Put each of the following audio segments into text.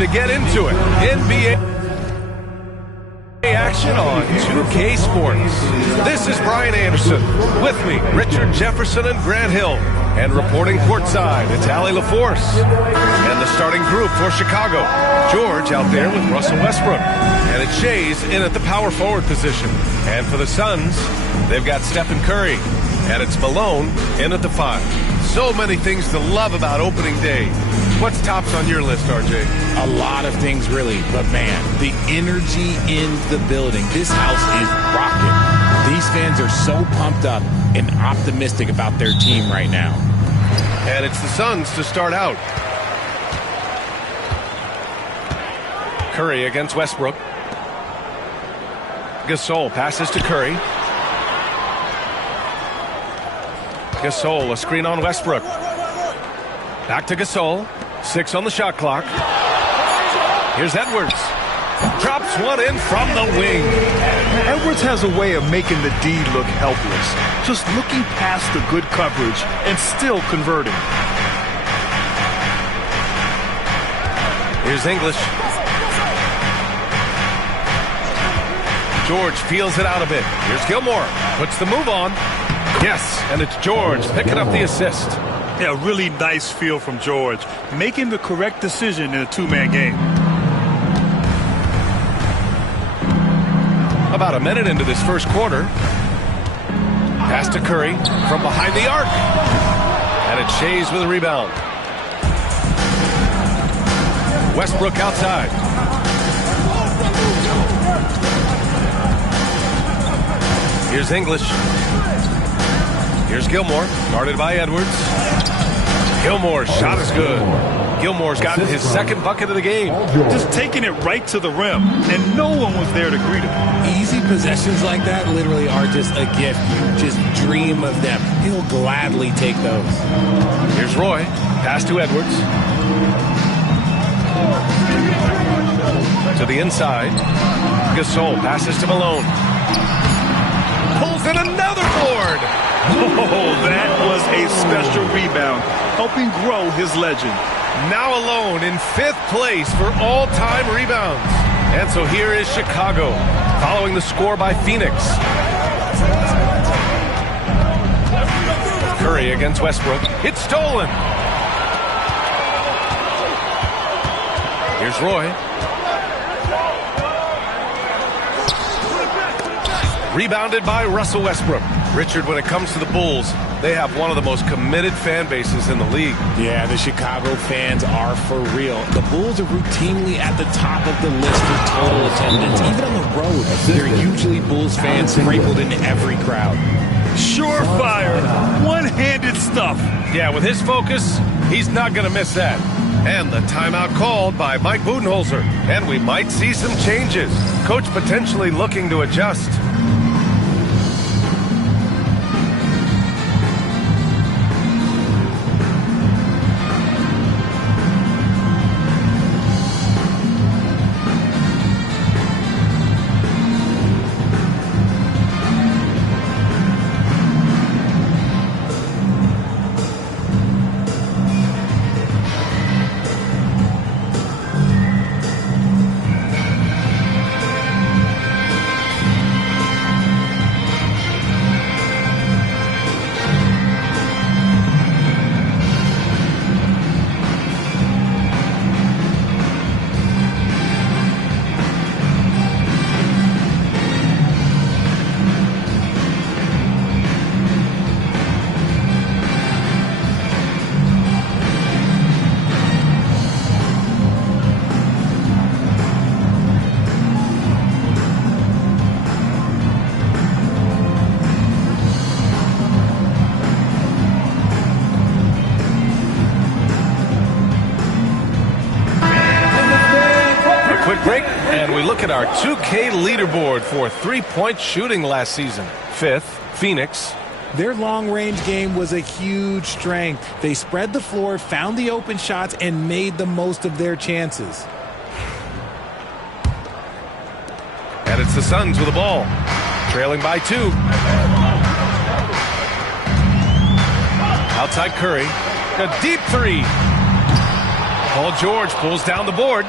to get into it. NBA action on 2K Sports. This is Brian Anderson. With me, Richard Jefferson and Grant Hill. And reporting courtside, it's Allie LaForce. And the starting group for Chicago. George out there with Russell Westbrook. And it's Shays in at the power forward position. And for the Suns, they've got Stephen Curry. And it's Malone in at the 5. So many things to love about opening day. What's tops on your list, RJ? A lot of things, really. But, man, the energy in the building. This house is rocking. These fans are so pumped up and optimistic about their team right now. And it's the Suns to start out. Curry against Westbrook. Gasol passes to Curry. Gasol, a screen on Westbrook. Back to Gasol. 6 on the shot clock. Here's Edwards. Drops one in from the wing. Edwards has a way of making the D look helpless. Just looking past the good coverage and still converting. Here's English. George peels it out a bit. Here's Gilmore. Puts the move on. Yes, and it's George picking up the assist. Yeah, really nice feel from George. Making the correct decision in a two-man game. About a minute into this first quarter. Pass to Curry from behind the arc. And it's Shays with a rebound. Westbrook outside. Here's English. Here's Gilmore, guarded by Edwards. Gilmore's shot is good. Gilmore's gotten his second bucket of the game. Just taking it right to the rim, and no one was there to greet him. Easy possessions like that literally are just a gift. You just dream of them. He'll gladly take those. Here's Roy. Pass to Edwards. To the inside. Gasol passes to Malone. Pulls in another board. Oh, that was a special rebound, helping grow his legend. Now alone in 5th place for all-time rebounds. And so here is Chicago, following the score by Phoenix. Curry against Westbrook. It's stolen. Here's Roy. Rebounded by Russell Westbrook. Richard, when it comes to the Bulls, they have one of the most committed fan bases in the league. Yeah, the Chicago fans are for real. The Bulls are routinely at the top of the list for total attendance. Even on the road, there are usually Bulls fans sprinkled in every crowd. Surefire, one-handed stuff. Yeah, with his focus, he's not going to miss that. And the timeout called by Mike Budenholzer. And we might see some changes. Coach potentially looking to adjust. Break, and we look at our 2K leaderboard for three-point shooting last season. 5th, Phoenix. Their long-range game was a huge strength. They spread the floor, found the open shots, and made the most of their chances. And it's the Suns with the ball, trailing by 2. Outside Curry, a deep 3. Paul George pulls down the board.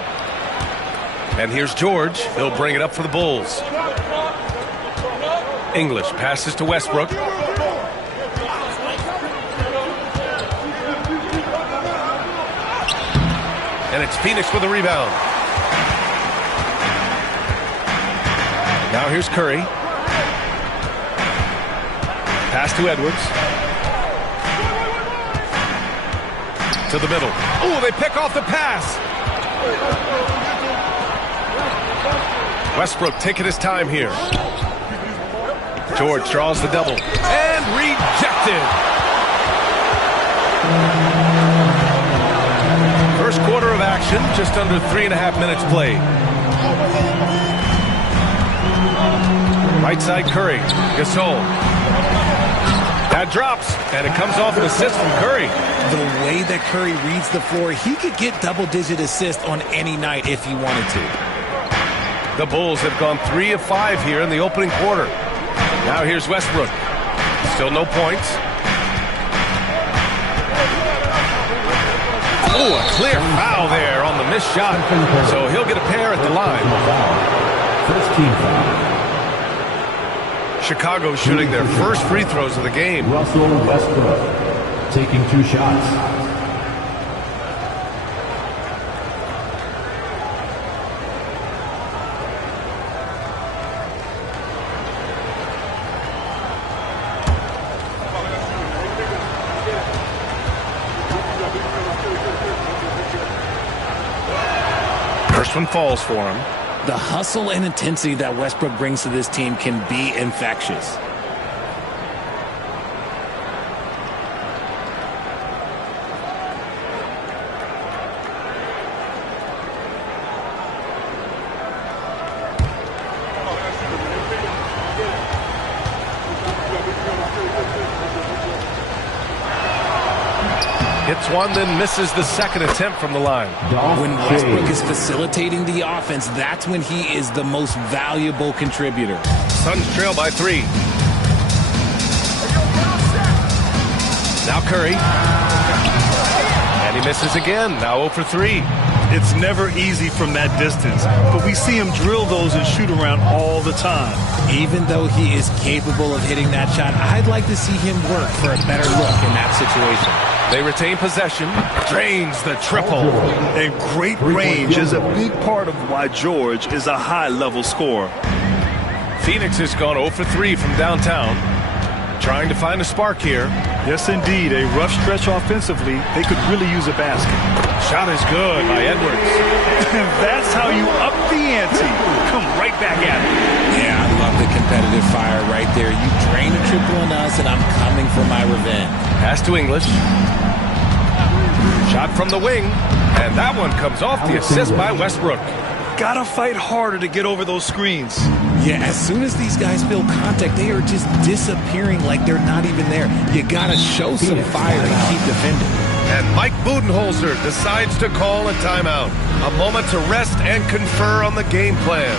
And here's George. He'll bring it up for the Bulls. English passes to Westbrook. And it's Phoenix with a rebound. Now here's Curry. Pass to Edwards. To the middle. Oh, they pick off the pass. Westbrook taking his time here. George draws the double. And rejected. First quarter of action, just under 3.5 minutes played. Right side Curry. Gasol. That drops, and it comes off an assist from Curry. The way that Curry reads the floor, he could get double-digit assists on any night if he wanted to. The Bulls have gone 3 of 5 here in the opening quarter. Now here's Westbrook. Still no points. Oh, a clear foul there on the missed shot. So he'll get a pair at the line. First team foul. Chicago shooting their first free throws of the game. Russell Westbrook taking 2 shots. First one falls for him. The hustle and intensity that Westbrook brings to this team can be infectious. Hits one, then misses the second attempt from the line. When Westbrook is facilitating the offense, that's when he is the most valuable contributor. Suns trail by 3. Now Curry. And he misses again. Now 0 for 3. It's never easy from that distance, but we see him drill those and shoot around all the time. Even though he is capable of hitting that shot, I'd like to see him work for a better look in that situation. They retain possession. Drains the triple. And great range is a big part of why George is a high-level scorer. Phoenix has gone 0 for 3 from downtown. Trying to find a spark here. Yes, indeed. A rough stretch offensively. They could really use a basket. Shot is good by Edwards. That's how you up the ante. Come right back at it. Yeah, I love the competitive fire right there. You drain a triple on us, and I'm coming for my revenge. Pass to English. Shot from the wing. And that one comes off the assist by Westbrook. Gotta fight harder to get over those screens. Yeah, as soon as these guys feel contact, they are just disappearing like they're not even there. You gotta show some fire and keep defending. And Mike Budenholzer decides to call a timeout. A moment to rest and confer on the game plan.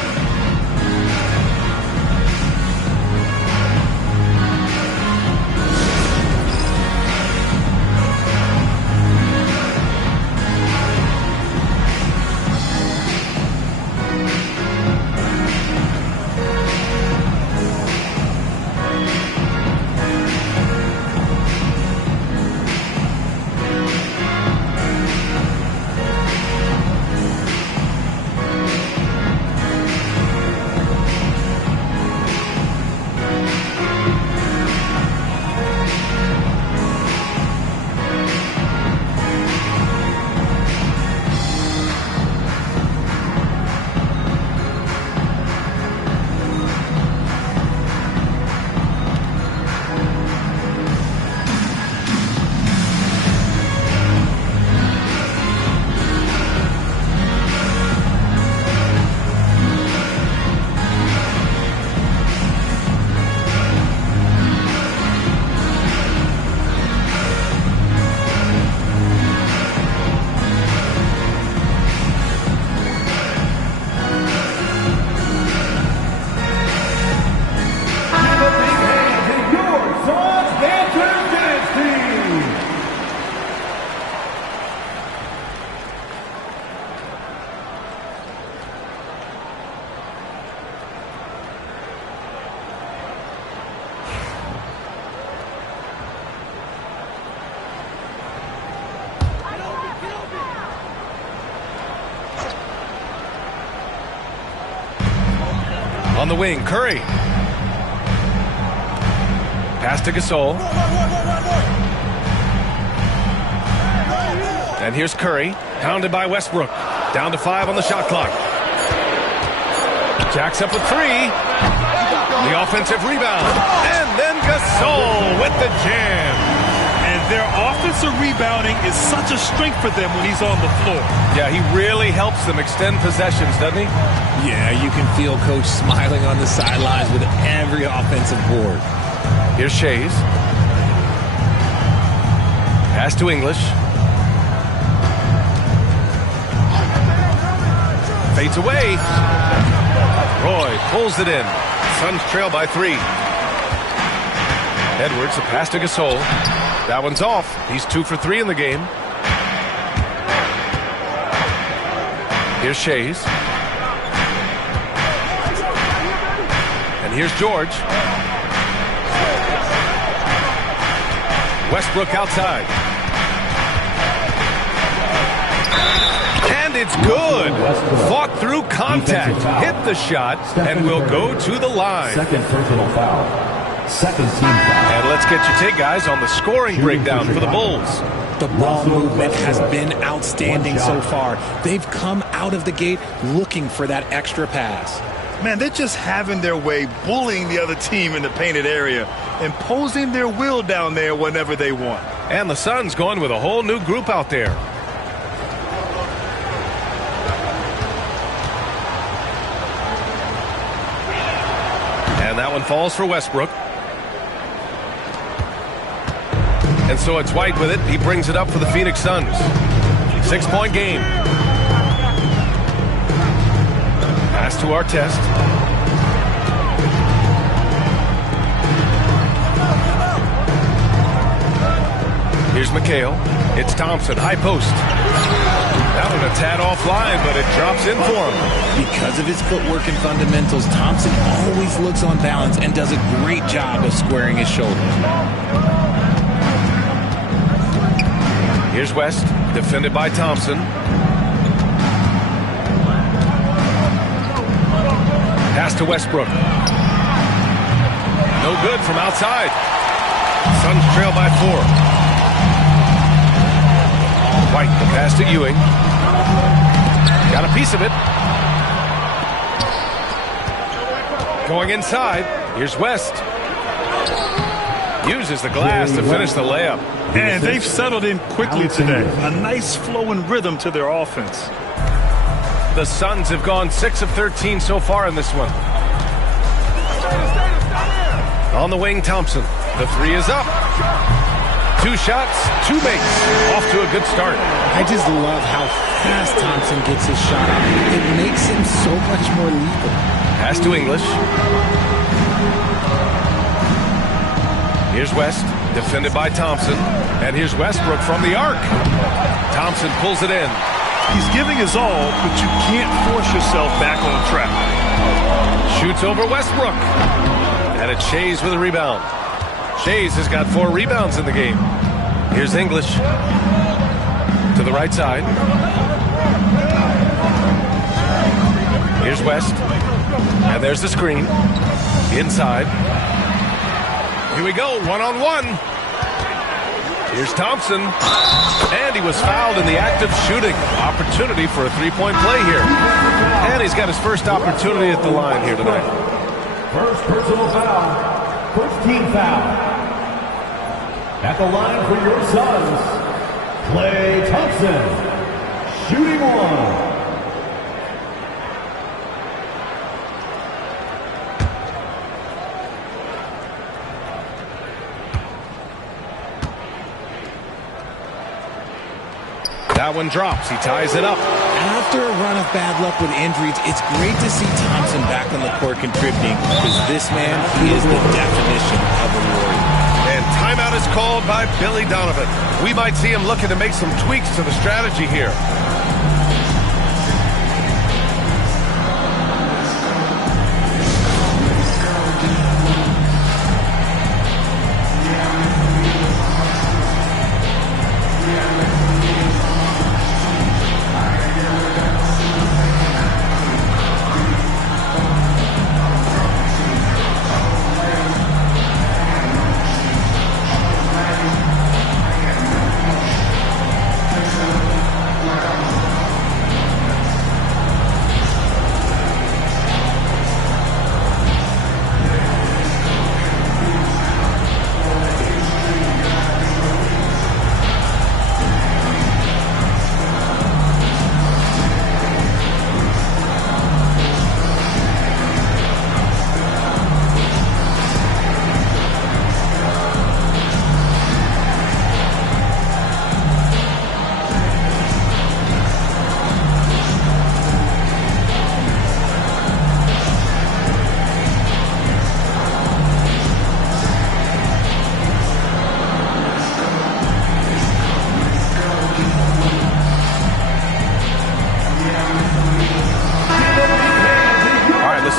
On the wing, Curry. Pass to Gasol. And here's Curry, pounded by Westbrook. Down to 5 on the shot clock. Jacks up with 3. The offensive rebound. And then Gasol with the jam. And their offensive rebounding is such a strength for them when he's on the floor. Yeah, he really helps them extend possessions, doesn't he? Yeah, you can feel Coach smiling on the sidelines with every offensive board. Here's Shays. Pass to English. Fades away. Roy pulls it in. Suns trail by 3. Edwards, a pass to Gasol. That one's off. He's 2 for 3 in the game. Here's Shays. And here's George. Westbrook outside. And it's good. Fought through contact. Hit the shot and will go to the line. Second personal foul. Second team foul. And let's get your take, guys, on the scoring breakdown for the Bulls. The ball movement has been outstanding so far. They've come out of the gate looking for that extra pass. Man, they're just having their way, bullying the other team in the painted area, imposing their will down there whenever they want. And the Suns going with a whole new group out there. And that one falls for Westbrook. And so it's White with it. He brings it up for the Phoenix Suns. 6-point game. Pass to Artest. Here's McHale. It's Thompson, high post. That one a tad offline, but it drops in for him. Because of his footwork and fundamentals, Thompson always looks on balance and does a great job of squaring his shoulders. Here's West, defended by Thompson. Pass to Westbrook. No good from outside. Suns trail by 4. White, the pass to Ewing. Got a piece of it. Going inside. Here's West. Uses the glass to finish the layup. And they've settled in quickly today. A nice flowing rhythm to their offense. The Suns have gone 6 of 13 so far in this one. On the wing, Thompson. The 3 is up. 2 shots, 2 makes. Off to a good start. I just love how fast Thompson gets his shot off. It makes him so much more lethal. Pass to English. Here's West, defended by Thompson. And here's Westbrook from the arc. Thompson pulls it in. He's giving his all, but you can't force yourself back on track. Shoots over Westbrook. And it's Shays with a rebound. Shays has got 4 rebounds in the game. Here's English. To the right side. Here's West. And there's the screen. Inside. Here we go, one-on-one. Here's Thompson. And he was fouled in the act of shooting. Opportunity for a 3-point play here. And he's got his first opportunity at the line here tonight. First personal foul. First team foul. At the line for your Suns, Klay Thompson. Shooting 1. That one drops. He ties it up. After a run of bad luck with injuries, it's great to see Thompson back on the court contributing because this man, he is the definition of a warrior. And timeout is called by Billy Donovan. We might see him looking to make some tweaks to the strategy here.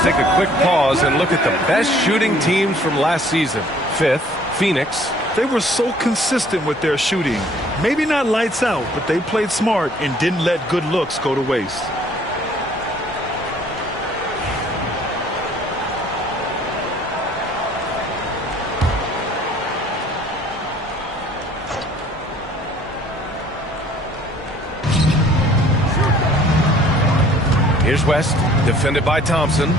take a quick pause and look at the best shooting teams from last season. 5th, Phoenix. They were so consistent with their shooting. Maybe not lights out, but they played smart and didn't let good looks go to waste. Here's West, defended by Thompson.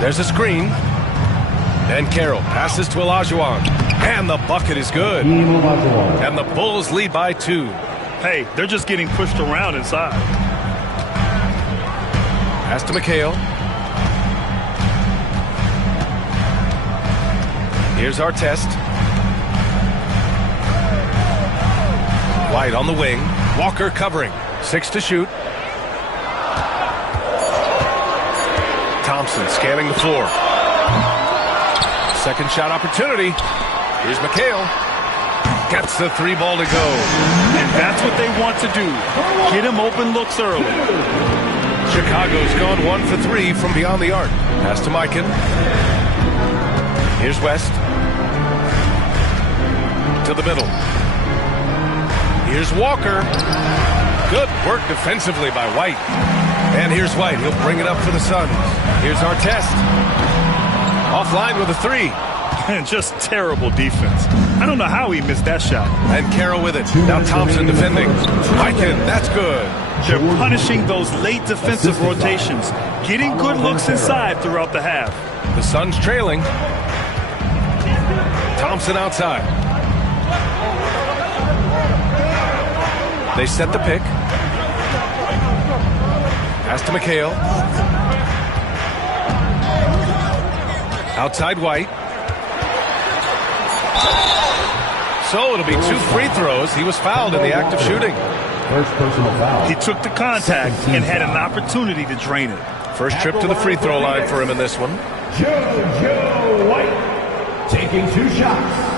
There's a screen. And Carroll passes to Olajuwon. And the bucket is good. And the Bulls lead by 2. Hey, they're just getting pushed around inside. Pass to McHale. Here's Artest. White on the wing. Walker covering. 6 to shoot. Thompson scanning the floor. Second shot opportunity. Here's McHale. Gets the 3 ball to go. And that's what they want to do. Get him open looks early. Chicago's gone 1 for 3 from beyond the arc. Pass to Mikan. Here's West. To the middle. Here's Walker. Good work defensively by White. And here's White. He'll bring it up for the Suns. Here's Artest. Offline with a 3. And just terrible defense. I don't know how he missed that shot. And Carroll with it. Now Thompson defending. Mikan, that's good. They're punishing those late defensive rotations. Getting good looks inside throughout the half. The Suns trailing. Thompson outside. They set the pick. Pass to McHale. Outside White. So it'll be 2 free throws. He was fouled in the act of shooting. First personal foul. He took the contact and had an opportunity to drain it. First trip to the free throw line for him in this one. Joe White taking 2 shots.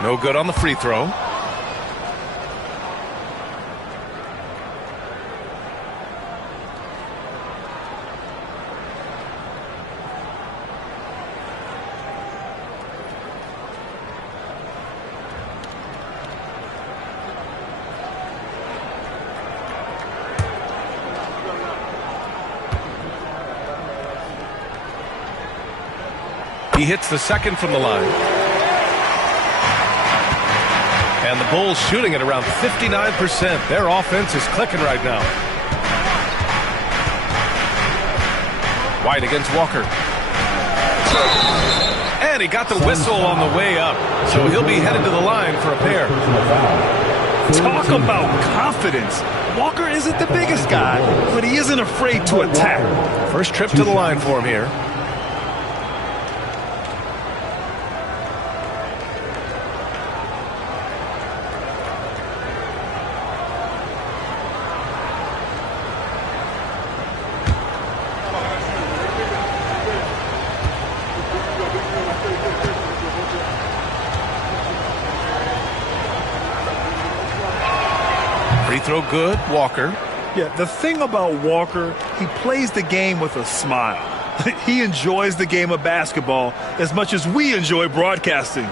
No good on the free throw. He hits the second from the line. And the Bulls shooting at around 59%. Their offense is clicking right now. White against Walker. And he got the whistle on the way up. So he'll be headed to the line for a pair. Talk about confidence. Walker isn't the biggest guy, but he isn't afraid to attack. First trip to the line for him here. Free throw good, Walker. Yeah, the thing about Walker, he plays the game with a smile. He enjoys the game of basketball as much as we enjoy broadcasting.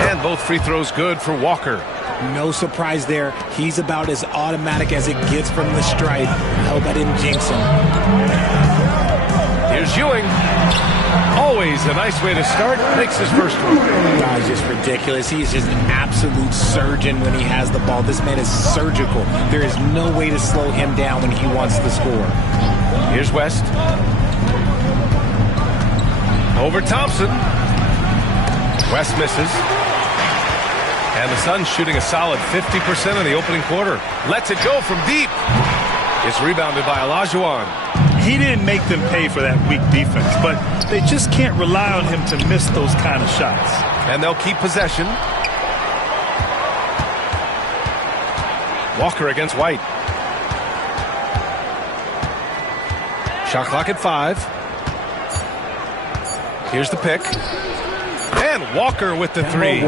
And both free throws good for Walker. No surprise there. He's about as automatic as it gets from the stripe. I hope I didn't jinx him. Here's Ewing. Always a nice way to start. Makes his first one. Guy's just ridiculous. He is just an absolute surgeon when he has the ball. This man is surgical. There is no way to slow him down when he wants to score. Here's West. Over Thompson. West misses. And the Suns shooting a solid 50% in the opening quarter. Lets it go from deep. It's rebounded by Olajuwon. He didn't make them pay for that weak defense, but they just can't rely on him to miss those kind of shots. And they'll keep possession. Walker against White. Shot clock at 5. Here's the pick. And Walker with the 3.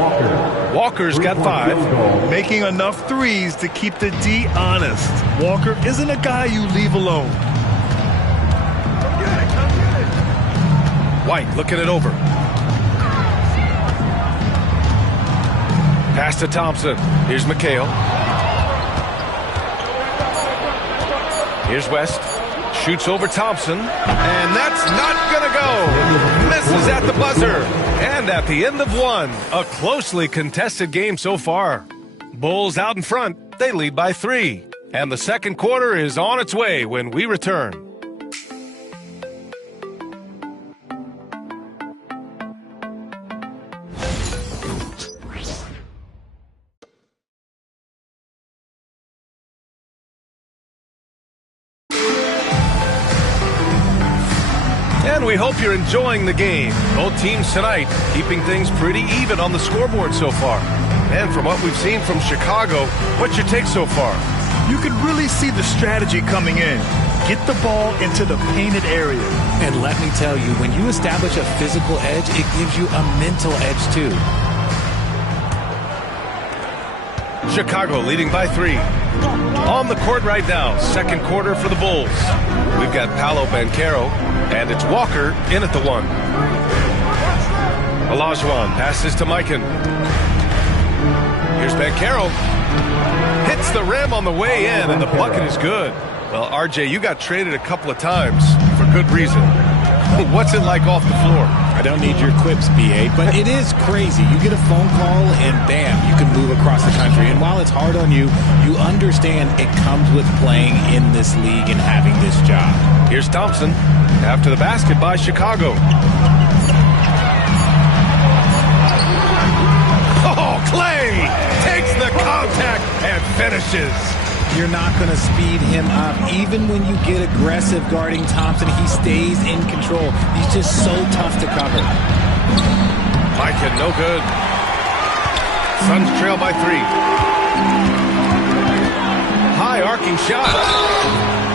Walker's got 5. Making enough threes to keep the D honest. Walker isn't a guy you leave alone. White looking it over. Pass to Thompson. Here's McHale. Here's West. Shoots over Thompson. And that's not going to go. Misses at the buzzer. And at the end of one, a closely contested game so far. Bulls out in front. They lead by 3. And the second quarter is on its way when we return. And we hope you're enjoying the game. Both teams tonight keeping things pretty even on the scoreboard so far. And from what we've seen from Chicago, what's your take so far? You can really see the strategy coming in. Get the ball into the painted area. And let me tell you, when you establish a physical edge, it gives you a mental edge too. Chicago leading by 3. On the court right now, second quarter for the Bulls. We've got Paolo Banchero, and it's Walker in at the 1. Olajuwon passes to Mikan. Here's Banchero. Hits the rim on the way in, and the bucket is good. Well, RJ, you got traded a couple of times for good reason. What's it like off the floor? I don't need your quips, BA, but it is crazy. You get a phone call and bam, you can move across the country. And while it's hard on you, you understand it comes with playing in this league and having this job. Here's Thompson after the basket by Chicago. Oh, Clay takes the contact and finishes. You're not going to speed him up. Even when you get aggressive guarding Thompson, he stays in control. He's just so tough to cover. Mikan, no good. Suns trail by 3. High arcing shot.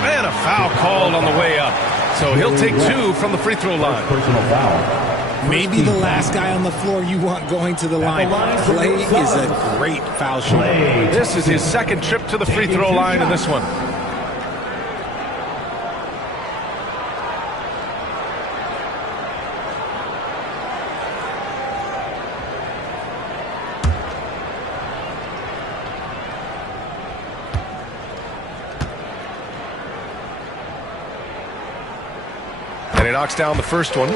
And a foul called on the way up. So he'll take 2 from the free throw line. Personal foul. Maybe the last guy on the floor you want going to the line. Clay is a great foul shooter. This is his second trip to the free throw line in this one. And he knocks down the first one.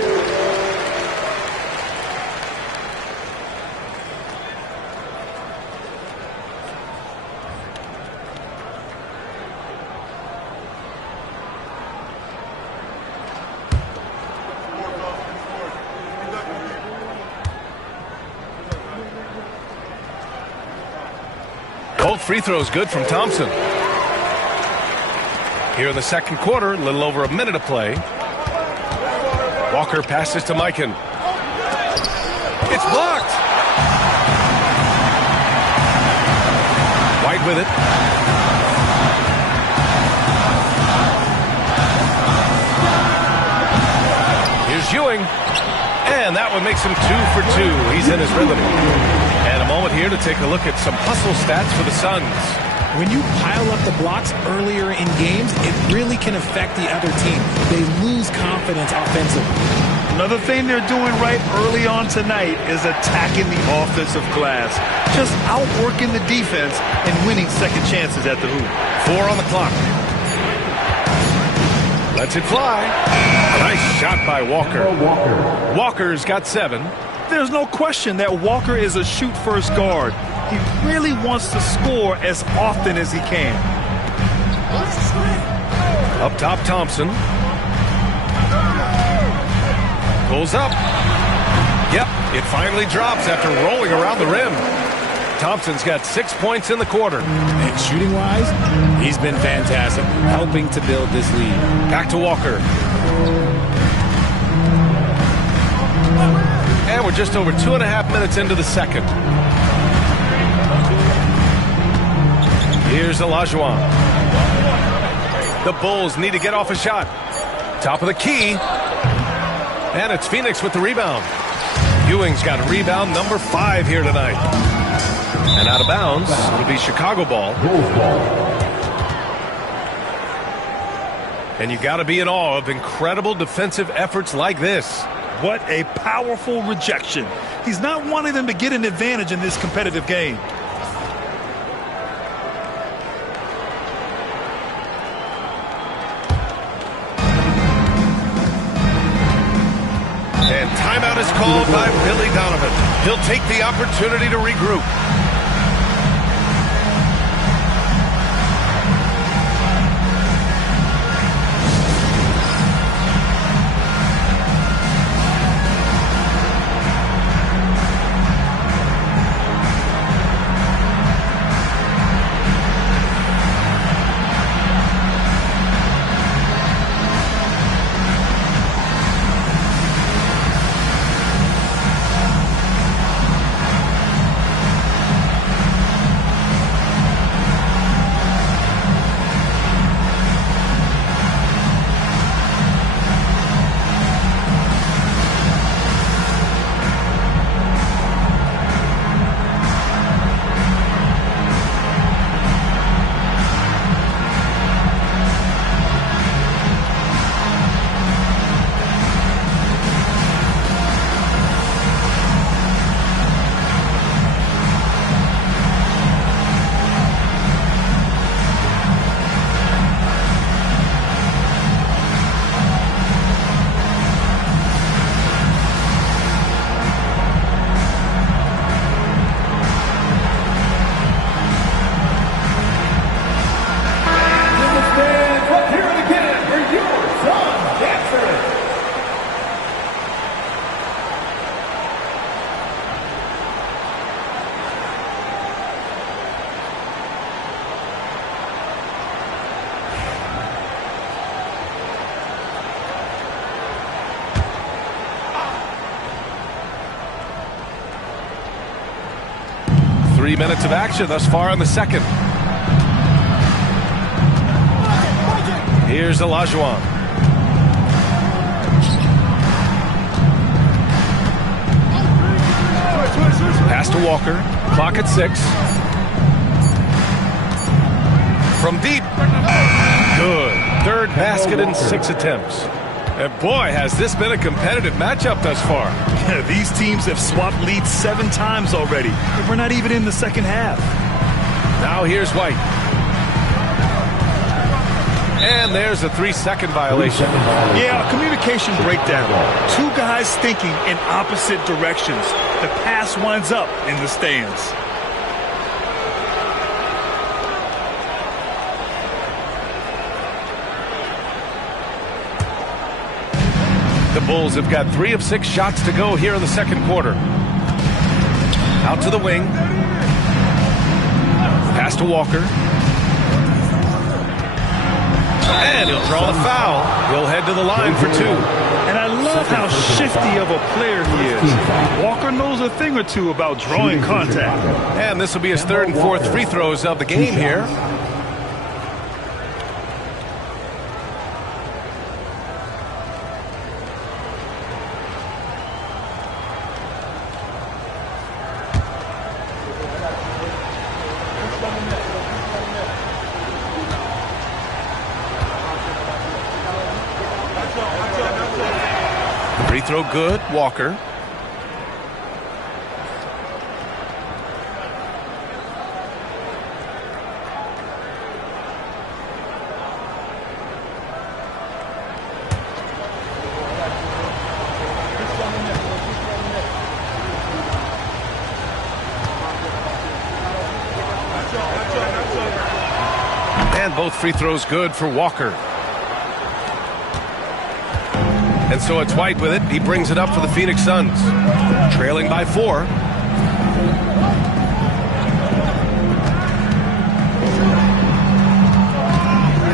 Both free throws good from Thompson. Here in the second quarter, a little over a minute to play. Walker passes to Mikan. It's blocked. White with it. Here's Ewing. And that one makes him 2 for 2. He's in his rhythm. And a moment here to take a look at some hustle stats for the Suns. When you pile up the blocks earlier in games, it really can affect the other team. They lose confidence offensively. Another thing they're doing right early on tonight is attacking the offensive glass. Just outworking the defense and winning second chances at the hoop. 4 on the clock. Lets it fly. Nice shot by Walker. Walker's got 7. There's no question that Walker is a shoot-first guard. He really wants to score as often as he can. Up top, Thompson. Pulls up. Yep, it finally drops after rolling around the rim. Thompson's got 6 points in the quarter. And shooting-wise, he's been fantastic, helping to build this lead. Back to Walker. And we're just over 2.5 minutes into the second. Here's Olajuwon. The Bulls need to get off a shot. Top of the key. And it's Phoenix with the rebound. Ewing's got rebound number 5 here tonight. And out of bounds, it'll be Chicago ball. And you got to be in awe of incredible defensive efforts like this. What a powerful rejection. He's not wanting them to get an advantage in this competitive game. And timeout is called by Billy Donovan. He'll take the opportunity to regroup. Minutes of action thus far in the second. Here's Olajuwon. Pass to Walker. Clock at 6. From deep. Good. Third basket in 6 attempts. And boy, has this been a competitive matchup thus far. Yeah, these teams have swapped leads 7 times already. We're not even in the second half. Now here's White. And there's a 3-second violation. Yeah, a communication breakdown. 2 guys thinking in opposite directions. The pass winds up in the stands. The Bulls have got 3 of 6 shots to go here in the second quarter. Out to the wing. Pass to Walker. And he'll draw the foul. He'll head to the line for 2. And I love how shifty of a player he is. Walker knows a thing or two about drawing contact. And this will be his 3rd and 4th free throws of the game here. Free throw good, Walker. And both free throws good for Walker. And so it's White with it. He brings it up for the Phoenix Suns. Trailing by 4.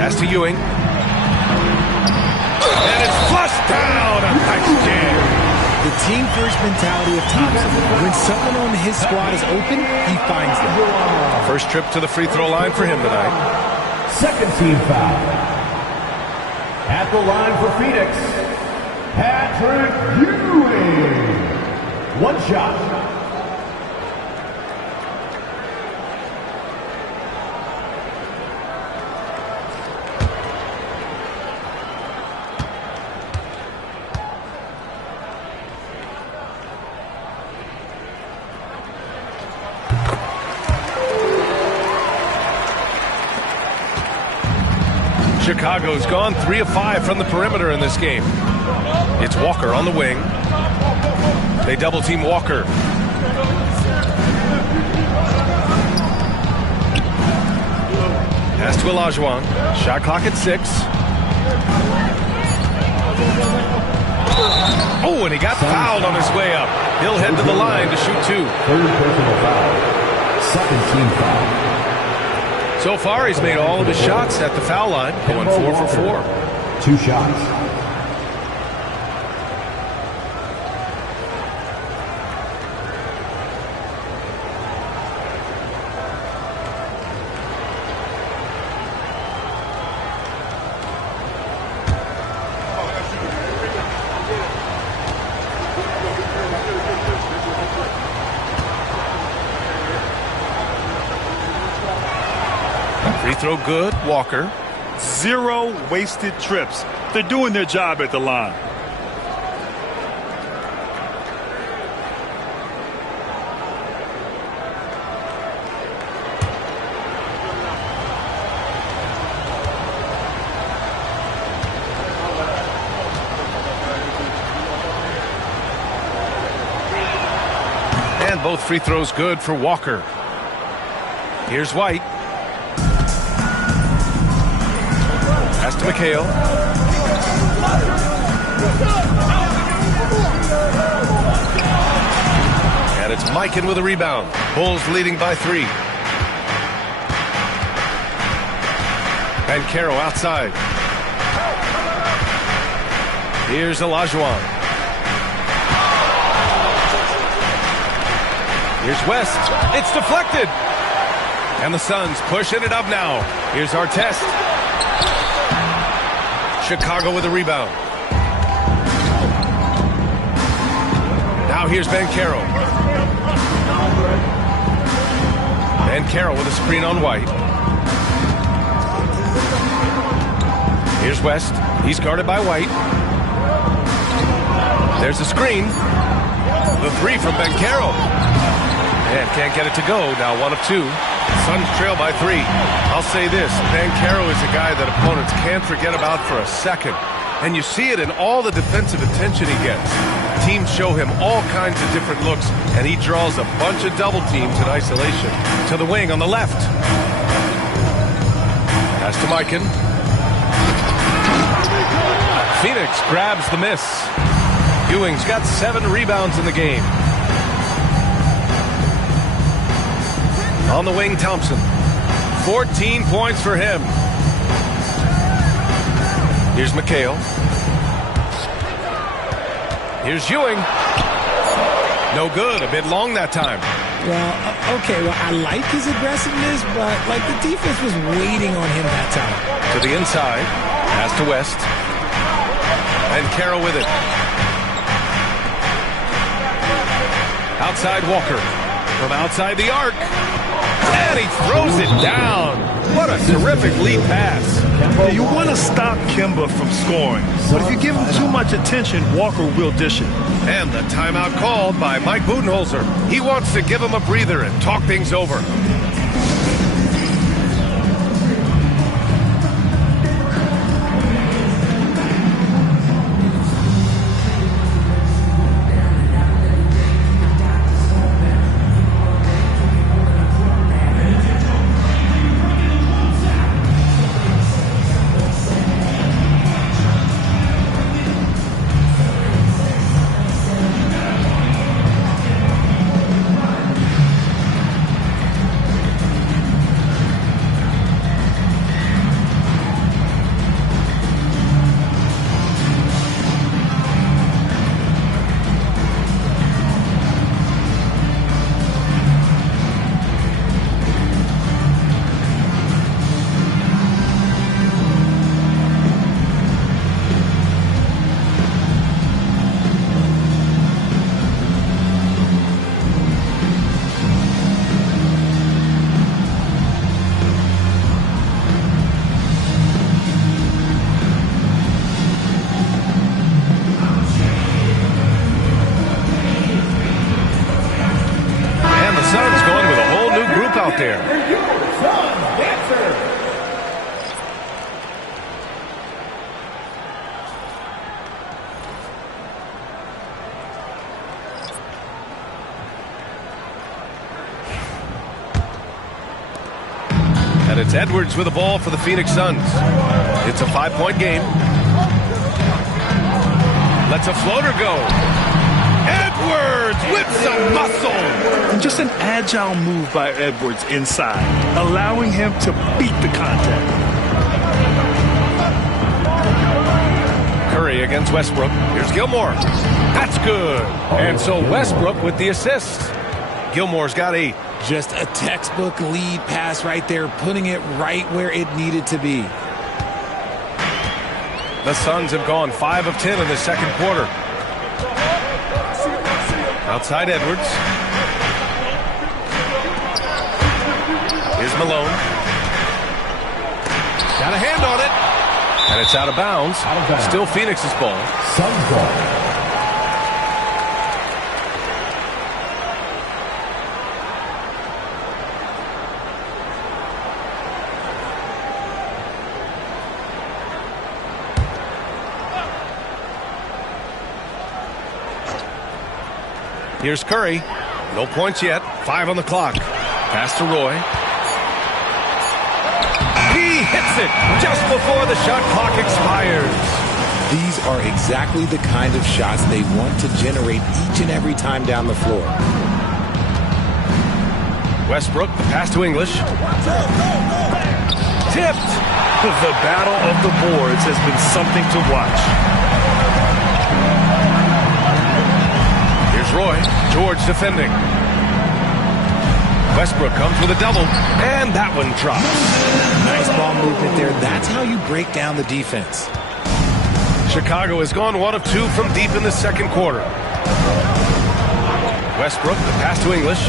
Pass to Ewing. And it's flushed down. A nice jam. The team-first mentality of Thompson. When someone on his squad is open, he finds them. First trip to the free throw line for him tonight. Second team foul. At the line for Phoenix, Patrick Ewing. One shot. Chicago's gone 3 of 5 from the perimeter in this game. It's Walker on the wing. They double team Walker. Pass to Olajuwon. Shot clock at 6. Oh, and he got fouled on his way up. He'll head to the line to shoot 2. Third personal foul. Second team foul. So far, he's made all of his shots at the foul line, going 4 for 4. 2 shots. Free throw good, Walker. 0 wasted trips. They're doing their job at the line. And both free throws good for Walker. Here's White. Pass to McHale. And it's Mikan with a rebound. Bulls leading by 3. Bankero outside. Here's Olajuwon. Here's West. It's deflected. And the Suns pushing it up now. Here's Artest. Chicago with a rebound. Now here's Bankero. Bankero with a screen on White. Here's West. He's guarded by White. There's a screen. The 3 from Bankero. And can't get it to go. Now 1 of 2. Suns trail by 3. I'll say this, Bankero is a guy that opponents can't forget about for a second. And you see it in all the defensive attention he gets. Teams show him all kinds of different looks, and he draws a bunch of double teams in isolation. To the wing on the left. Pass to Mikan. Phoenix grabs the miss. Ewing's got 7 rebounds in the game. On the wing, Thompson. 14 points for him. Here's McHale. Here's Ewing. No good. A bit long that time. Well, okay, well, I like his aggressiveness, but, like, the defense was waiting on him that time. To the inside. Pass to West. And Carroll with it. Outside Walker. From outside the arc. And he throws it down. What a terrific lead pass. You want to stop Kemba from scoring, but if you give him too much attention, Walker will dish it. And the timeout called by Mike Budenholzer. He wants to give him a breather and talk things over. there. And it's Edwards with the ball for the Phoenix Suns. It's a 5-point game. Lets a floater go. Edwards with some muscle. And just an agile move by Edwards inside, allowing him to beat the contact. Curry against Westbrook. Here's Gilmore. That's good. And so Westbrook with the assist. Gilmore's got 8. Just a textbook lead pass right there, putting it right where it needed to be. The Suns have gone 5 of 10 in the second quarter. Outside Edwards. Here's Malone. Got a hand on it. And it's out of bounds. Still Phoenix's ball. Suns ball. Here's Curry. No points yet. 5 on the clock. Pass to Roy. He hits it just before the shot clock expires. These are exactly the kind of shots they want to generate each and every time down the floor. Westbrook, the pass to English. Tipped. The battle of the boards has been something to watch. Roy. George defending. Westbrook comes with a double, and that one drops. Nice ball movement there. That's how you break down the defense. Chicago has gone 1 of 2 from deep in the second quarter. Westbrook, the pass to English.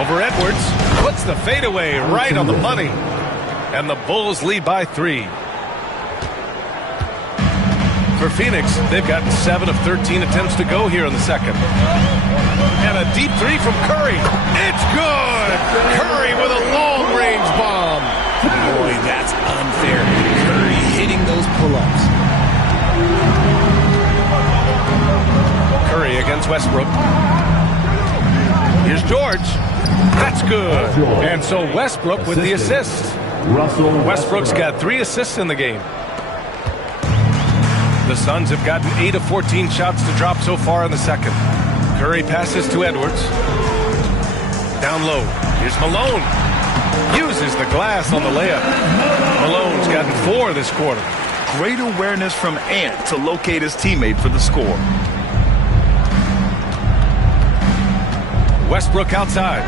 Over Edwards. Puts the fadeaway right on the money. And the Bulls lead by 3. For Phoenix, they've gotten 7 of 13 attempts to go here in the second. And a deep 3 from Curry. It's good! Curry with a long-range bomb. Boy, that's unfair. Curry hitting those pull-ups. Curry against Westbrook. Here's George. That's good. And so Westbrook with the assist. Westbrook's got 3 assists in the game. The Suns have gotten 8 of 14 shots to drop so far in the second. Curry passes to Edwards. Down low. Here's Malone. Uses the glass on the layup. Malone's gotten 4 this quarter. Great awareness from Ant to locate his teammate for the score. Westbrook outside.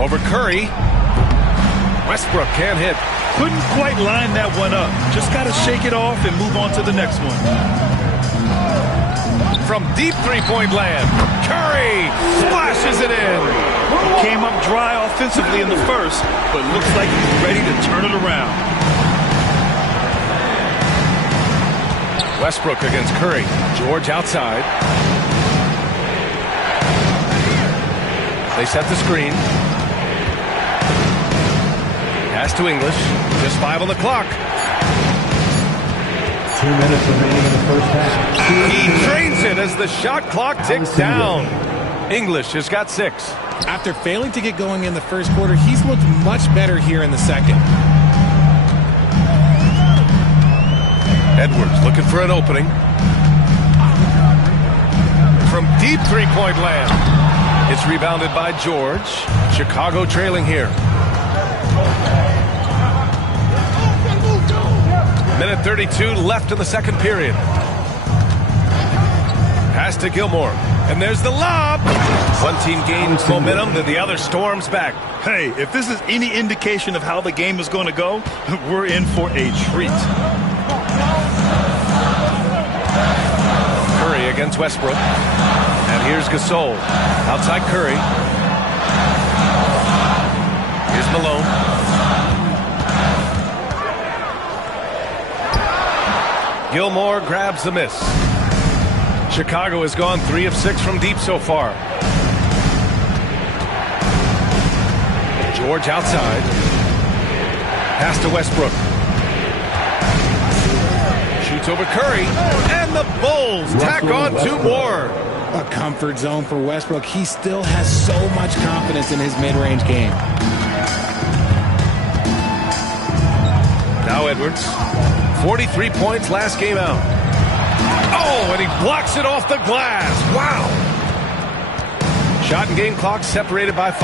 Over Curry. Westbrook can't hit. Couldn't quite line that one up. Just got to shake it off and move on to the next one. From deep three-point land, Curry splashes it in. Came up dry offensively in the first, but looks like he's ready to turn it around. Westbrook against Curry. George outside. They set the screen. Pass to English. Just 5 on the clock. 2 minutes remaining in the first half. He drains it as the shot clock ticks down. English has got 6. After failing to get going in the first quarter, he's looked much better here in the second. Edwards looking for an opening. From deep three-point land. It's rebounded by George. Chicago trailing here. Minute 32 left in the second period. Pass to Gilmore. And there's the lob. One team gains momentum, then the other storms back. Hey, if this is any indication of how the game is going to go, we're in for a treat. Curry against Westbrook. And here's Gasol. Outside Curry. Here's Malone. Gilmore grabs the miss. Chicago has gone 3 of 6 from deep so far. George outside. Pass to Westbrook. Shoots over Curry. And the Bulls tack on 2 more. A comfort zone for Westbrook. He still has so much confidence in his mid-range game. Now Edwards. 43 points last game out. Oh, and he blocks it off the glass. Wow. Shot and game clock separated by 5.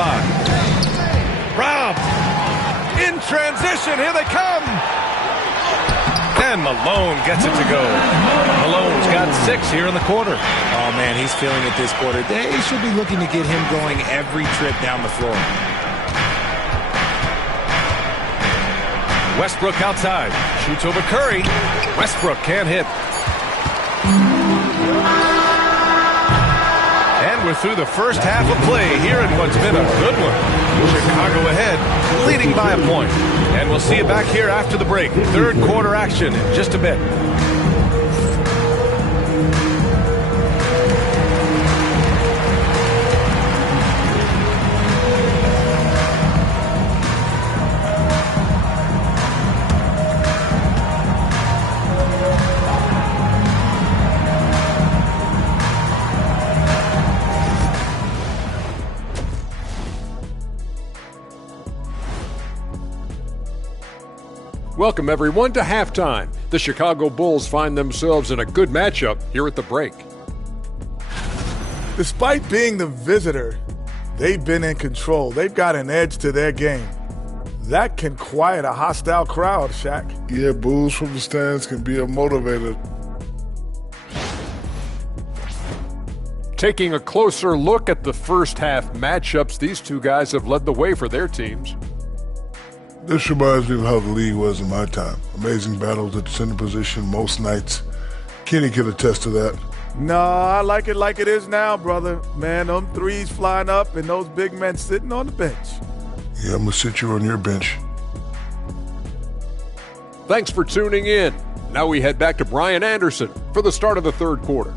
Robbed. In transition. Here they come. And Malone gets it to go. Malone's got 6 here in the quarter. Oh, man, he's feeling it this quarter. They should be looking to get him going every trip down the floor. Westbrook outside. Shoots over Curry. Westbrook can't hit. And we're through the first half of play here in what's been a good one. Chicago ahead, leading by a point. And we'll see you back here after the break. Third quarter action in just a bit. Welcome, everyone, to halftime. The Chicago Bulls find themselves in a good matchup here at the break. Despite being the visitor, they've been in control. They've got an edge to their game. That can quiet a hostile crowd, Shaq. Yeah, boos from the stands can be a motivator. Taking a closer look at the first half matchups, these two guys have led the way for their teams. This reminds me of how the league was in my time. Amazing battles at the center position most nights. Kenny can attest to that. No, I like it is now, brother. Man, them threes flying up and those big men sitting on the bench. Yeah, I'm going to sit you on your bench. Thanks for tuning in. Now we head back to Brian Anderson for the start of the third quarter.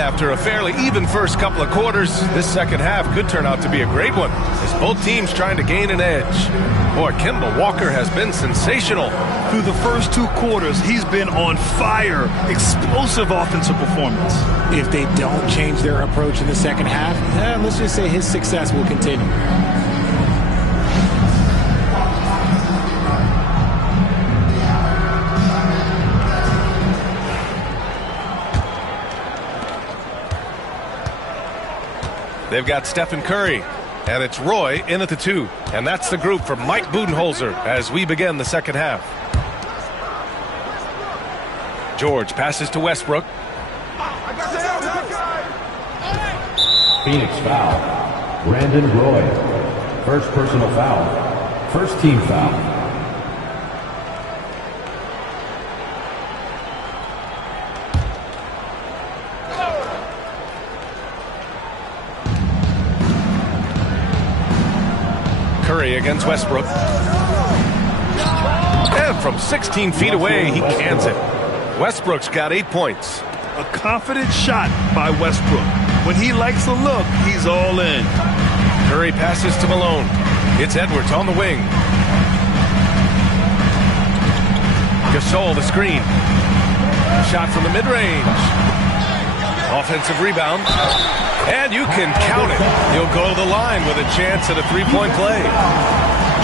After a fairly even first couple of quarters, this second half could turn out to be a great one, as both teams trying to gain an edge. Boy, Kemba Walker has been sensational. Through the first 2 quarters, he's been on fire. Explosive offensive performance. If they don't change their approach in the second half, let's just say his success will continue. They've got Stephen Curry, and it's Roy in at the 2. And that's the group for Mike Budenholzer as we begin the second half. George passes to Westbrook. Phoenix foul. Brandon Roy. First personal foul. First team foul. Curry against Westbrook. And from 16 feet away, he cans it. Westbrook's got 8 points. A confident shot by Westbrook. When he likes a look, he's all in. Curry passes to Malone. It's Edwards on the wing. Gasol the screen. Shot from the mid-range. Offensive rebound. And you can count it. He'll go to the line with a chance at a 3-point play.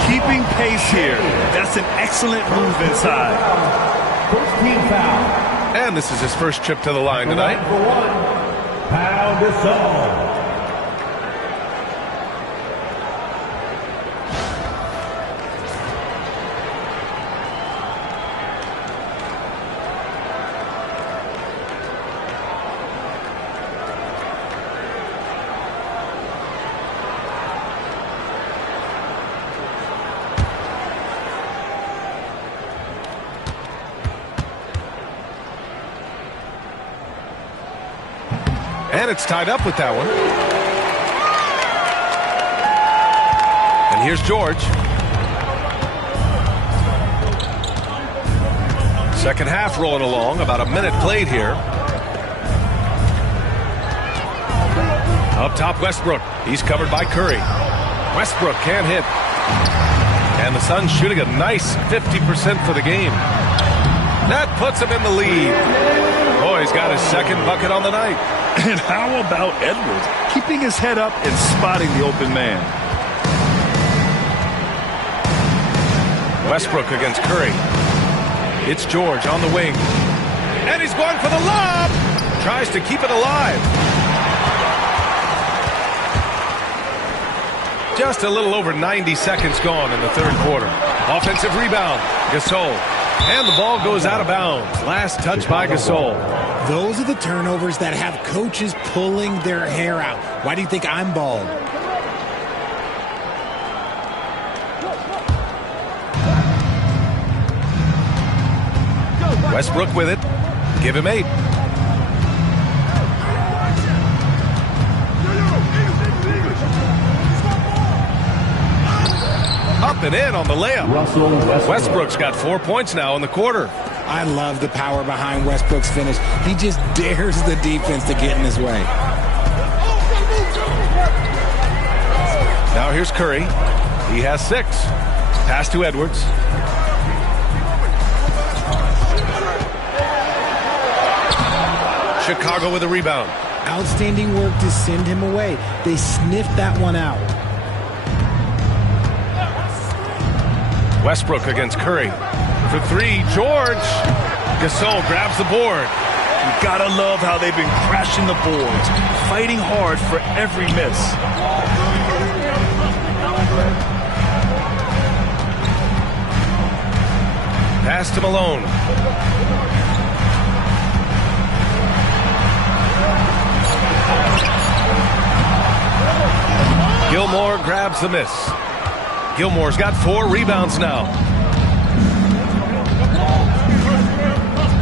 Keeping pace here. That's an excellent move inside. First team foul. And this is his first trip to the line tonight. For 1, Pau Gasol. And it's tied up with that one. And here's George. Second half rolling along. About a minute played here. Up top, Westbrook. He's covered by Curry. Westbrook can't hit. And the Suns shooting a nice 50% for the game. That puts him in the lead. Boy, he's got his second bucket on the night. And how about Edwards? Keeping his head up and spotting the open man. Westbrook against Curry. It's George on the wing. And he's going for the lob. Tries to keep it alive. Just a little over 90 seconds gone in the third quarter. Offensive rebound. Gasol. And the ball goes out of bounds. Last touch by Gasol. Those are the turnovers that have coaches pulling their hair out. Why do you think I'm bald? Westbrook with it. Give him 8. Up and in on the layup. Westbrook's got 4 points now in the quarter. I love the power behind Westbrook's finish. He just dares the defense to get in his way. Now here's Curry. He has 6. Pass to Edwards. Chicago with a rebound. Outstanding work to send him away. They sniffed that one out. Westbrook against Curry. For 3, George. Gasol grabs the board. You gotta love how they've been crashing the boards, fighting hard for every miss. Pass to Malone. Gilmore grabs the miss. Gilmore's got 4 rebounds now.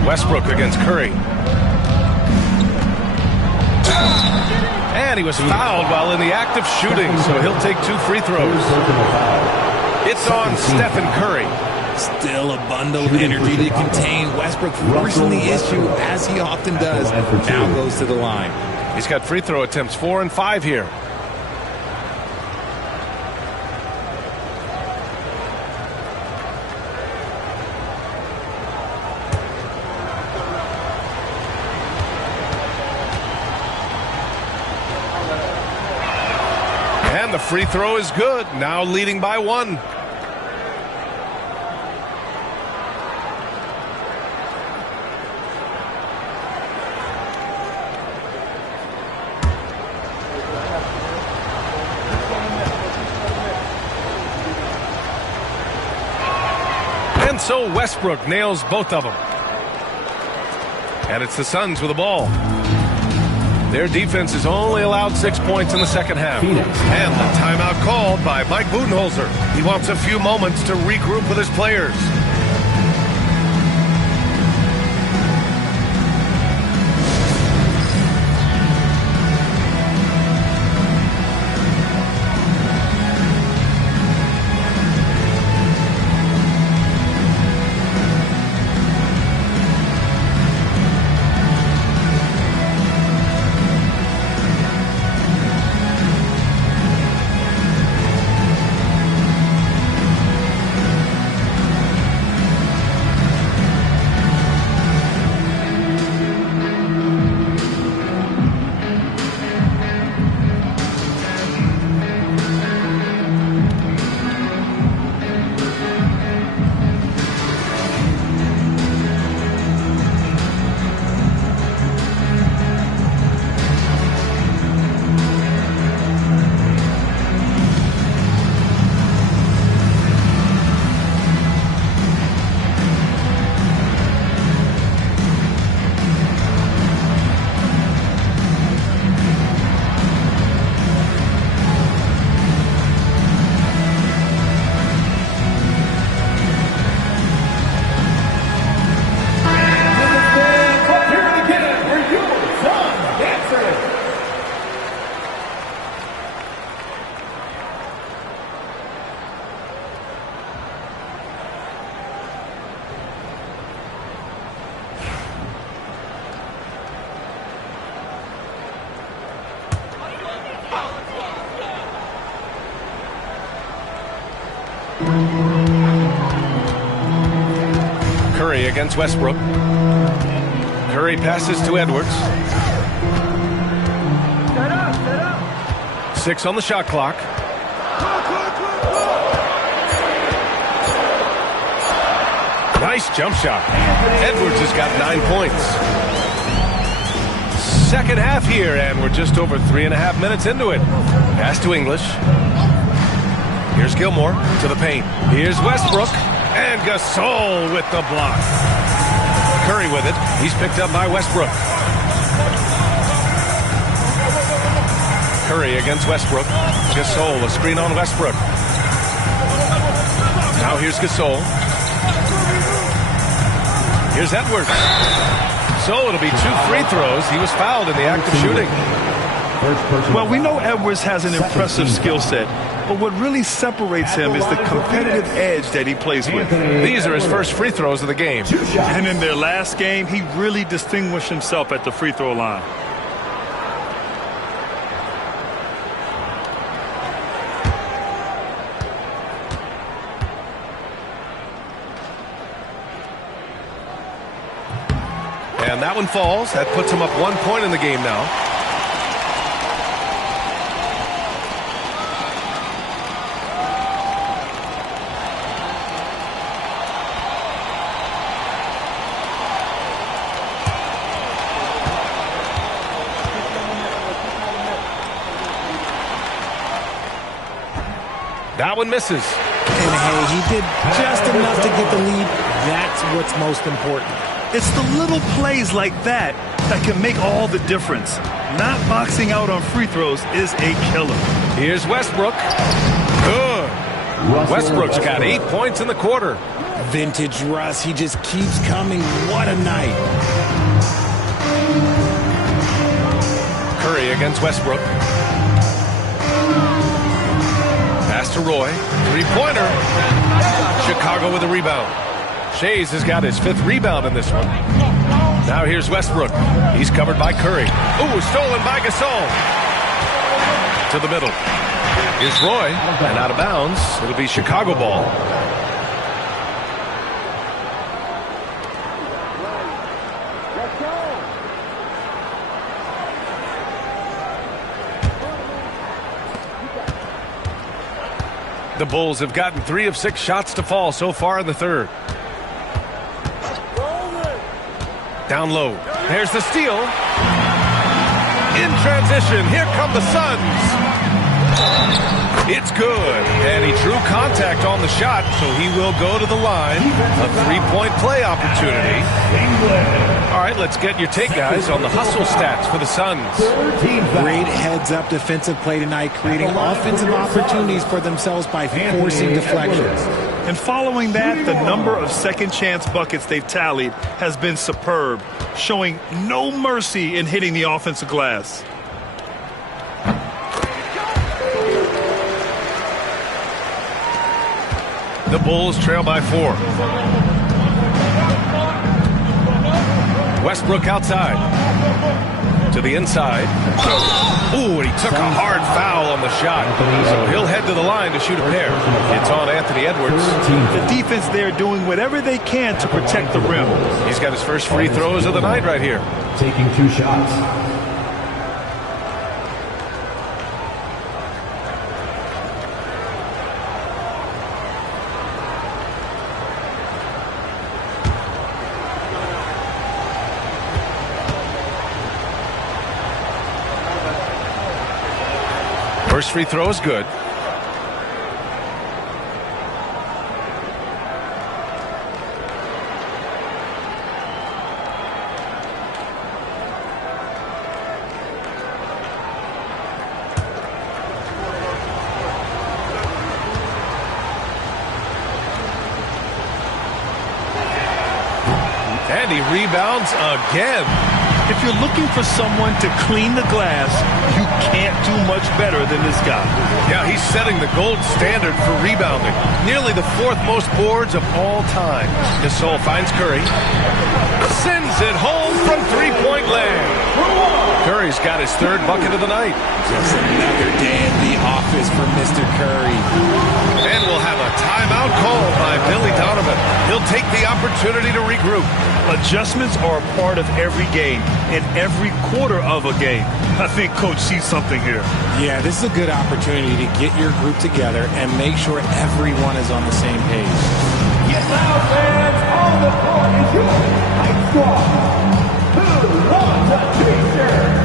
Westbrook against Curry. And he was fouled while in the act of shooting, so he'll take 2 free throws. It's on Stephen Curry. Still a bundle of energy to contain. Westbrook forcing the issue, as he often does. Now goes to the line. He's got free throw attempts 4 and 5 here. And the free throw is good. Now leading by 1. And so Westbrook nails both of them. And it's the Suns with the ball. Their defense has only allowed 6 points in the second half. And the timeout called by Mike Budenholzer. He wants a few moments to regroup with his players. Curry against Westbrook. Curry passes to Edwards. 6 on the shot clock. Nice jump shot. Edwards has got 9 points. Second half here, and we're just over 3.5 minutes into it. Pass to English. Here's Gilmore to the paint. Here's Westbrook. And Gasol with the block. Curry with it. He's picked up by Westbrook. Curry against Westbrook. Gasol, a screen on Westbrook. Now here's Gasol. Here's Edwards. So it'll be 2 free throws. He was fouled in the act of shooting. Well, we know Edwards has an impressive skill set, but what really separates him is the competitive edge that he plays with. These are his first free throws of the game. And in their last game, he really distinguished himself at the free throw line. And that one falls. That puts him up 1 point in the game now. That one misses. And hey, he did just enough to get the lead. That's what's most important. It's the little plays like that that can make all the difference. Not boxing out on free throws is a killer. Here's Westbrook. Good. Westbrook's got 8 points in the quarter. Vintage Russ, he just keeps coming. What a night. Curry against Westbrook. Pass to Roy. 3-pointer. Chicago with a rebound. Shays has got his 5th rebound in this one. Now here's Westbrook. He's covered by Curry. Ooh, stolen by Gasol. To the middle. Here's Roy. And out of bounds. It'll be Chicago ball. The Bulls have gotten 3 of 6 shots to fall so far in the third. Down low. There's the steal. In transition, here come the Suns. It's good. And he drew contact on the shot, so he will go to the line. A 3-point play opportunity. All right, let's get your take, guys, on the hustle stats for the Suns. Great heads-up defensive play tonight, creating offensive opportunities for themselves by forcing deflections. And following that, the number of second-chance buckets they've tallied has been superb, showing no mercy in hitting the offensive glass. The Bulls trail by 4. Westbrook outside. To the inside. Ooh, and he took a hard foul on the shot. So he'll head to the line to shoot a pair. It's on Anthony Edwards. The defense there doing whatever they can to protect the rim. He's got his first free throws of the night right here. Taking 2 shots. First free throw is good. And he rebounds again. If you're looking for someone to clean the glass, you can't do much better than this guy. Yeah, he's setting the gold standard for rebounding. Nearly the 4th most boards of all time. Gasol finds Curry. Sends it home from 3-point land. Curry's Curry's got his third bucket of the night. Just another day at the office for Mr. Curry. And we'll have a timeout called by Billy Donovan. He'll take the opportunity to regroup. Adjustments are a part of every game and every quarter of a game. I think Coach sees something here. Yeah, this is a good opportunity to get your group together and make sure everyone is on the same page. Yes, now fans, on the court is your Night Squad. Who wants a t-shirt?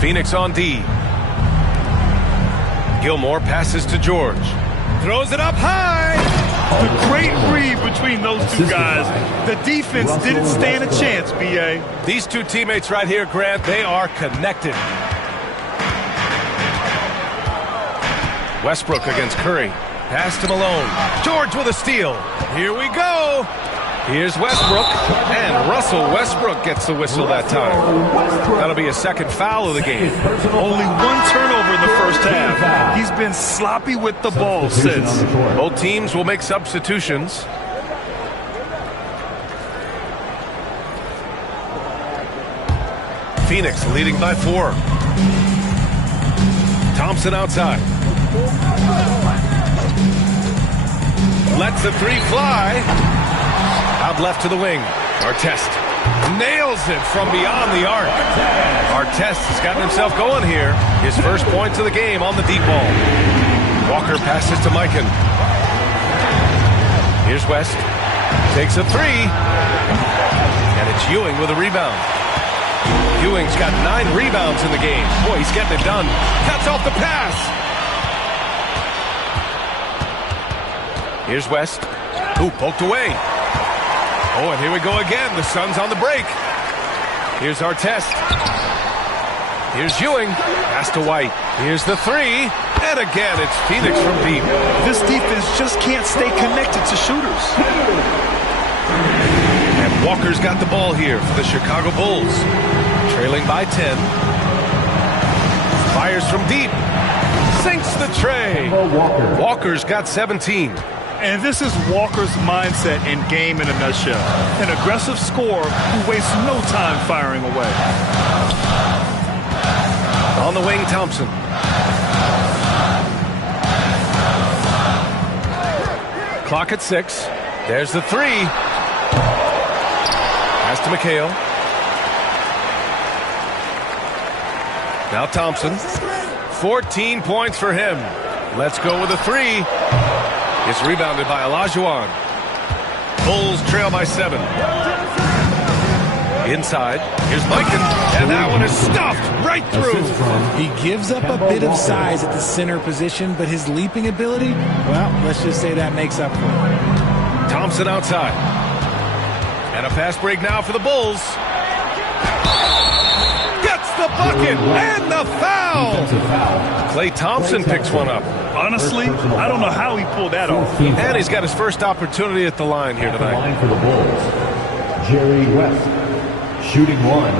Phoenix on D. Gilmore passes to George. Throws it up high. The great read between those two guys. The defense didn't stand a chance, B.A. These two teammates right here, Grant, they are connected. Westbrook against Curry. Pass to Malone. George with a steal. Here we go. Here's Westbrook, and Russell Westbrook gets the whistle that time. That'll be a second foul of the game. Only one turnover in the first half. He's been sloppy with the ball since. Both teams will make substitutions. Phoenix leading by 4. Thompson outside. Lets the three fly. Out left to the wing. Artest nails it from beyond the arc. Artest has gotten himself going here. His first points of the game on the deep ball. Walker passes to Mikan. Here's West. Takes a three. And it's Ewing with a rebound. Ewing's got 9 rebounds in the game. Boy, he's getting it done. Cuts off the pass. Here's West. Ooh, poked away. Oh, and here we go again. The Suns on the break. Here's Artest. Here's Ewing. Pass to White. Here's the three. And again, it's Phoenix from deep. This defense just can't stay connected to shooters. And Walker's got the ball here for the Chicago Bulls. Trailing by 10. Fires from deep. Sinks the tray. Walker's got 17. And this is Walker's mindset and game in a nutshell. An aggressive scorer who wastes no time firing away. On the wing, Thompson. Clock at 6. There's the three. Pass to McHale. Now Thompson. 14 points for him. Let's go with a three. It's rebounded by Olajuwon. Bulls trail by 7. Inside. Here's Mikan. And that one is stuffed right through. He gives up a bit of size at the center position, but his leaping ability, well, let's just say that makes up for it. Thompson outside. And a fast break now for the Bulls. Gets the bucket and the foul. Klay Thompson picks one up. Honestly, I don't know how he pulled that off. And he's got his first opportunity at the line here tonight. Line for the Bulls, Jerry West, shooting 1.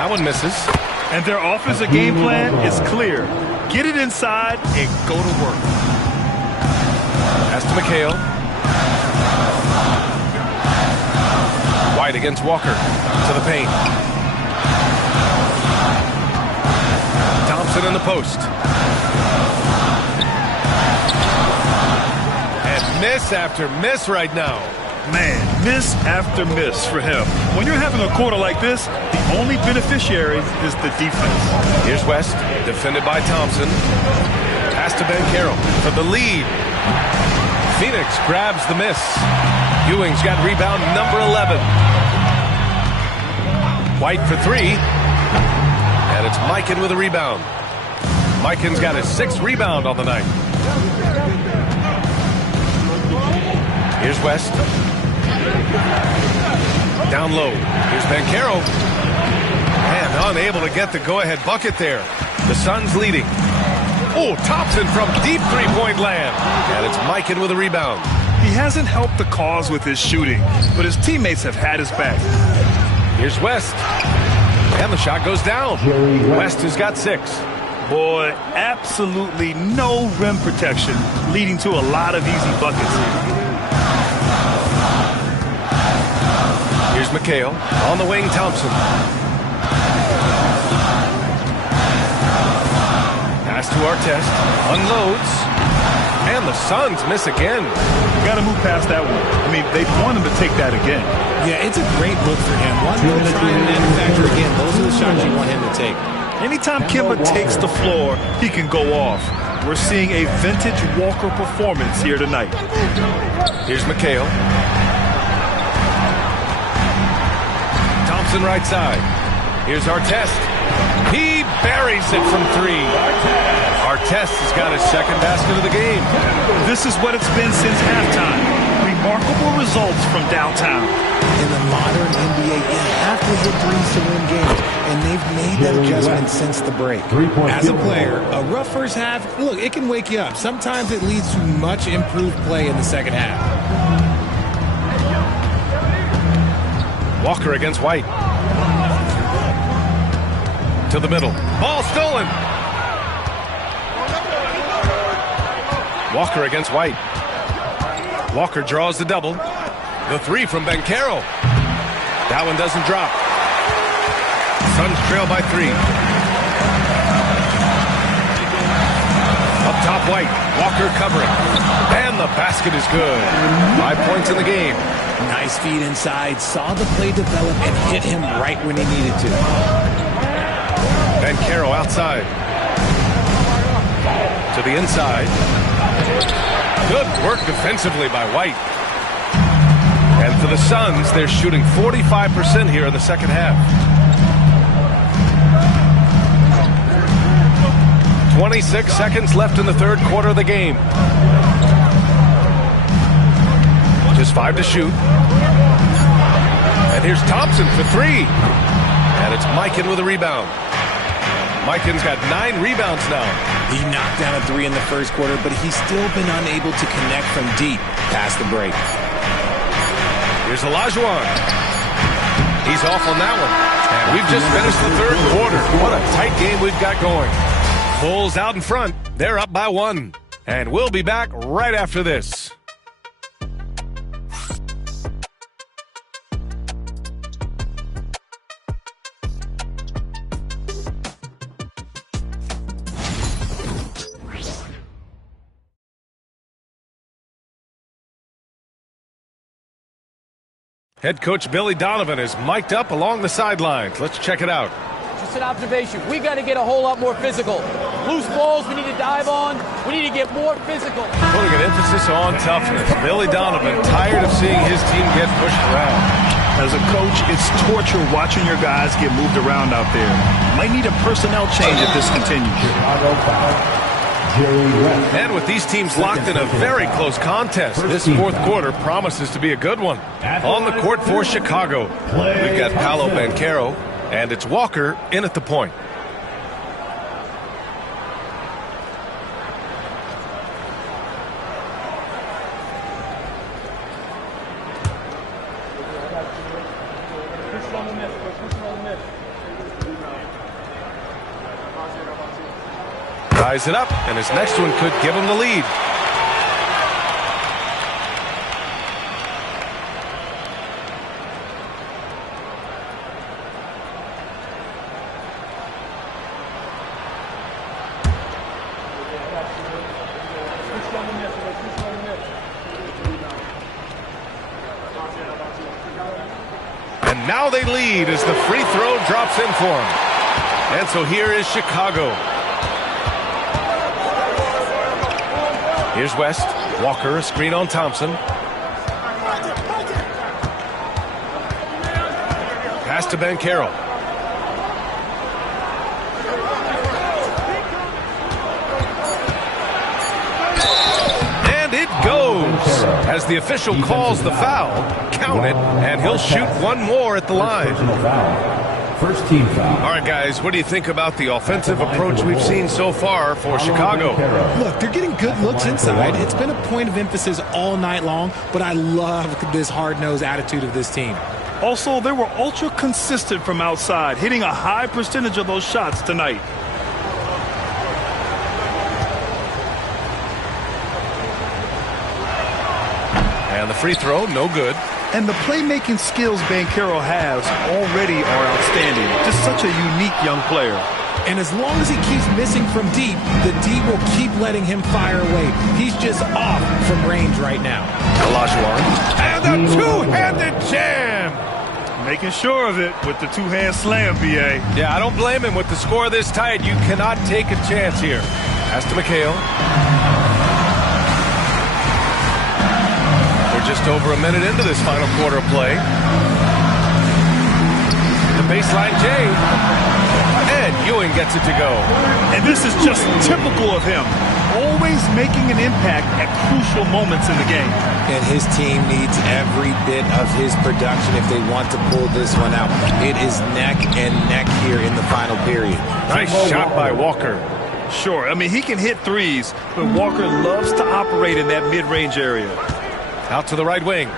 that one misses. And their offensive game plan is clear. Get it inside and go to work. Pass to McHale. White against Walker. To the paint. Thompson in the post. And miss after miss right now. Man, miss after miss for him. When you're having a quarter like this, the only beneficiary is the defense. Here's West, defended by Thompson. Pass to Banchero for the lead. Phoenix grabs the miss. Ewing's got rebound number 11. White for three. And it's Mikan with a rebound. Mikan's got his 6th rebound on the night. Here's West. Down low. Here's Banchero. And unable to get the go-ahead bucket there. The Suns leading. Oh, Thompson from deep three-point land. And it's Mikan with a rebound. He hasn't helped the cause with his shooting, but his teammates have had his back. Here's West. And the shot goes down. West has got 6. Boy, absolutely no rim protection, leading to a lot of easy buckets. Here's McHale. On the wing, Thompson. Pass to Artest. Unloads. And the Suns miss again. Got to move past that one. I mean, they want him to take that again. Yeah, it's a great look for him. One will try and manufacture again. Those are the shots you want him to take. Anytime Kemba takes the floor, he can go off. We're seeing a vintage Walker performance here tonight. Here's McHale. Thompson right side. Here's Artest. He buries it from 3. Artest has got his 2nd basket of the game. This is what it's been since halftime. Remarkable results from downtown. In the modern NBA, you have to hit threes to win games, and they've made that adjustment since the break. As a player, a rough first half, look, it can wake you up. Sometimes it leads to much improved play in the second half. Walker against White. To the middle. Ball stolen. Walker against White. Walker draws the double. The 3 from Banchero. That one doesn't drop. Suns trail by 3. Up top, White. Walker covering. And the basket is good. 5 points in the game. Nice feed inside. Saw the play develop and hit him right when he needed to. Banchero outside. To the inside. Good work defensively by White. And for the Suns, they're shooting 45% here in the second half. 26 seconds left in the 3rd quarter of the game. Just 5 to shoot. And here's Thompson for 3. And it's Mikan with a rebound. Mikan's got 9 rebounds now. He knocked down a 3 in the 1st quarter, but he's still been unable to connect from deep past the break. Here's Olajuwon. He's off on that one. And we've just finished the 3rd quarter. What a tight game we've got going. Bulls out in front. They're up by 1. And we'll be back right after this. Head coach Billy Donovan is mic'd up along the sidelines. Let's check it out. Just an observation. We got to get a whole lot more physical. Loose balls we need to dive on. We need to get more physical. Putting an emphasis on toughness. Billy Donovan tired of seeing his team get pushed around. As a coach, it's torture watching your guys get moved around out there. Might need a personnel change if this continues. And with these teams locked in a very close contest, this 4th quarter promises to be a good one. On the court for Chicago, we've got Paolo Banchero, and it's Walker in at the point. Ties it up, and his next one could give him the lead. And now they lead as the free throw drops in for him. And so here is Chicago. Here's West. Walker, a screen on Thompson. Pass to Banchero. And it goes as the official calls the foul. Count it, and he'll shoot one more at the line. First team foul. All right, guys, what do you think about the offensive approach we've seen so far for Chicago? Look, they're getting good looks inside. It's been a point of emphasis all night long, but I love this hard-nosed attitude of this team. Also, they were ultra consistent from outside, hitting a high percentage of those shots tonight. And the free throw, no good. And the playmaking skills Banchero has already are outstanding. Just such a unique young player. And as long as he keeps missing from deep, the D will keep letting him fire away. He's just off from range right now. Olajuwon. And a two-handed jam. Making sure of it with the two-hand slam, B.A. Yeah, I don't blame him. With the score this tight, you cannot take a chance here. Pass to McHale. Just over a minute into this final quarter of play. The baseline J. And Ewing gets it to go. And this is just typical of him. Always making an impact at crucial moments in the game. And his team needs every bit of his production if they want to pull this one out. It is neck and neck here in the final period. Nice shot by Walker. Sure, I mean, he can hit threes, but Walker loves to operate in that mid-range area. Out to the right wing.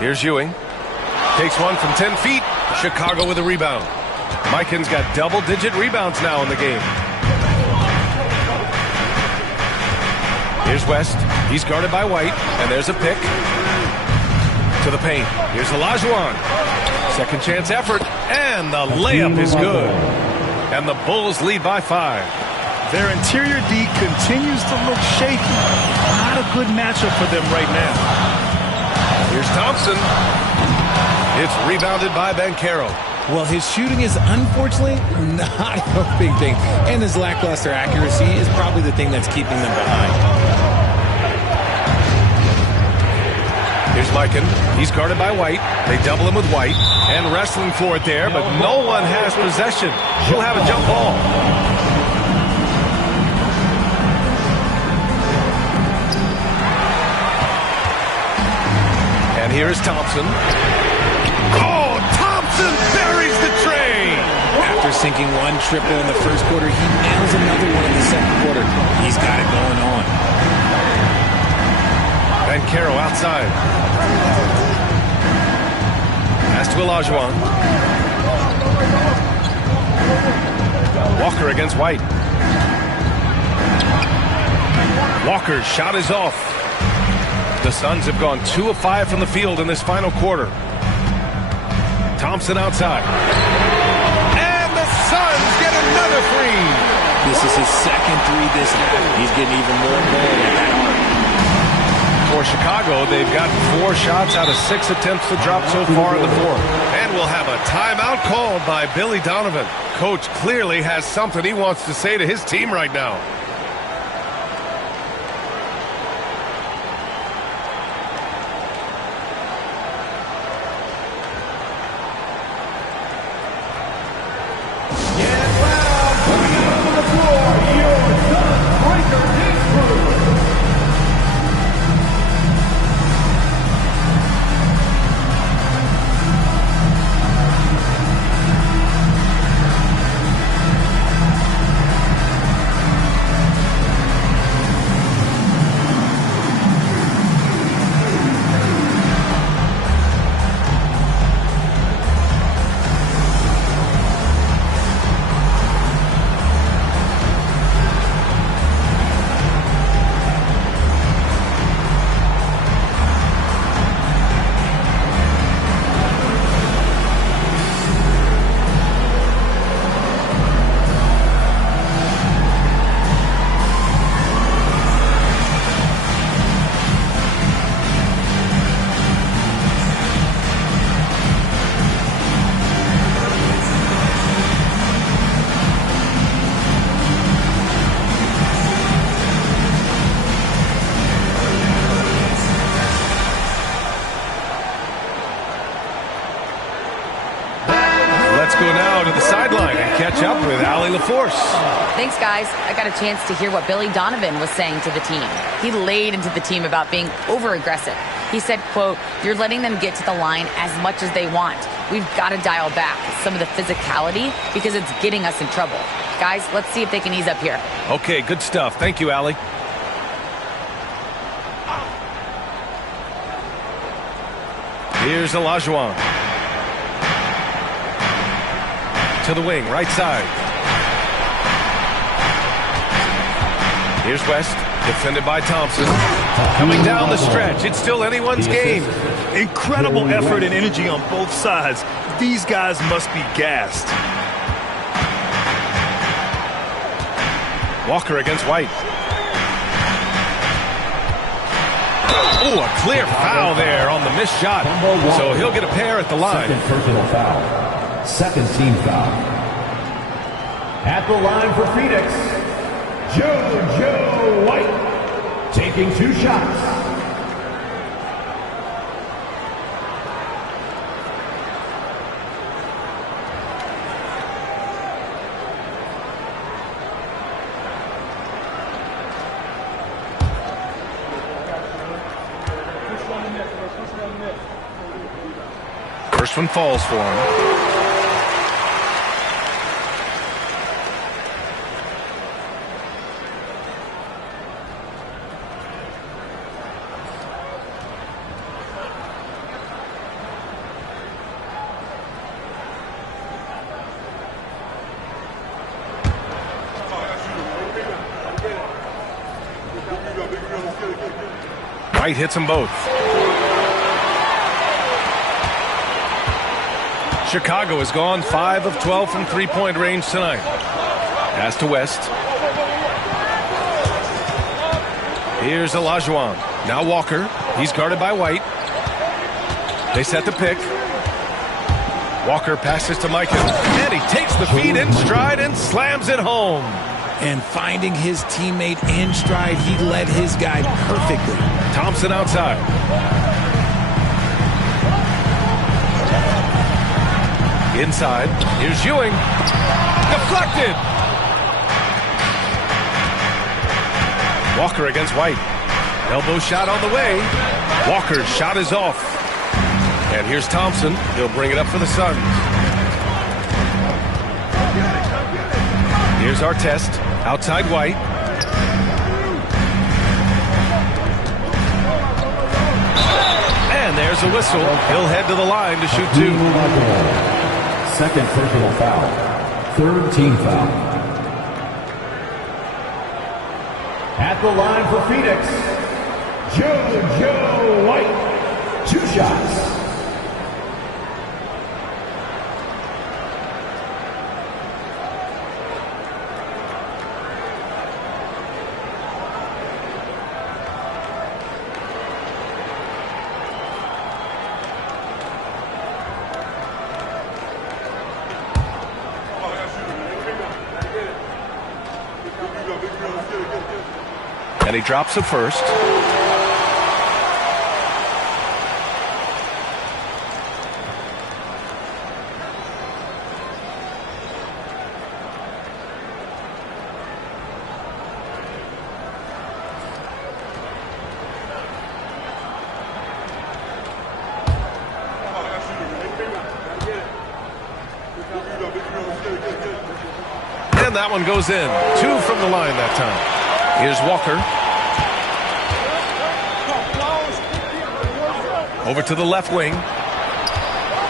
Here's Ewing. Takes one from 10 feet. Chicago with a rebound. Mikan's got double-digit rebounds now in the game. Here's West. He's guarded by White. And there's a pick. To the paint. Here's Olajuwon. Second chance effort. And the layup is good. And the Bulls lead by 5. Their interior D continues to look shaky. Not a good matchup for them right now. Here's Thompson. It's rebounded by Banchero. Well, his shooting is unfortunately not a big thing. And his lackluster accuracy is probably the thing that's keeping them behind. Here's Mikan. He's guarded by White. They double him with White. And wrestling for it there, but no one has possession. He'll have a jump ball. And here's Thompson. Oh, Thompson buries the train! After sinking one triple in the first quarter, he nails another one in the second quarter. He's got it going on. Banchero outside. Pass to Olajuwon. Walker against White. Walker's shot is off. The Suns have gone 2 of 5 from the field in this final quarter. Thompson outside. And the Suns get another three. This is his second three this half. He's getting even more bold at that arc. For Chicago, they've got 4 shots out of 6 attempts to drop so far in the fourth. And we'll have a timeout called by Billy Donovan. Coach clearly has something he wants to say to his team right now. up with Allie LaForce. Thanks, guys. I got a chance to hear what Billy Donovan was saying to the team. He laid into the team about being over-aggressive. He said, quote, "You're letting them get to the line as much as they want. We've got to dial back some of the physicality because it's getting us in trouble. Guys, let's see if they can ease up here." Okay, good stuff. Thank you, Allie. Here's Olajuwon. To the wing, right side. Here's West, defended by Thompson. Coming down the stretch, it's still anyone's game. Incredible effort and energy on both sides. These guys must be gassed. Walker against White. Oh, a clear foul there on the missed shot. So he'll get a pair at the line. Second personal foul. Second team foul. At the line for Phoenix, Joe White, taking 2 shots. First one falls for him. White hits them both. Chicago has gone 5 of 12 from three-point range tonight. Pass to West. Here's Olajuwon. Now Walker. He's guarded by White. They set the pick. Walker passes to Mikan. And he takes the feed in stride and slams it home. And finding his teammate in stride, he led his guy perfectly. Thompson outside. Inside. Here's Ewing. Deflected. Walker against White. Elbow shot on the way. Walker's shot is off. And here's Thompson. He'll bring it up for the Suns. Here's Artest. Outside White. And there's a whistle. He'll head to the line to shoot 2. Second personal foul. Third team foul. At the line for Phoenix, Joe White. 2 shots. And he drops it first. And that one goes in. 2 from the line that time. Here's Walker. Over to the left wing.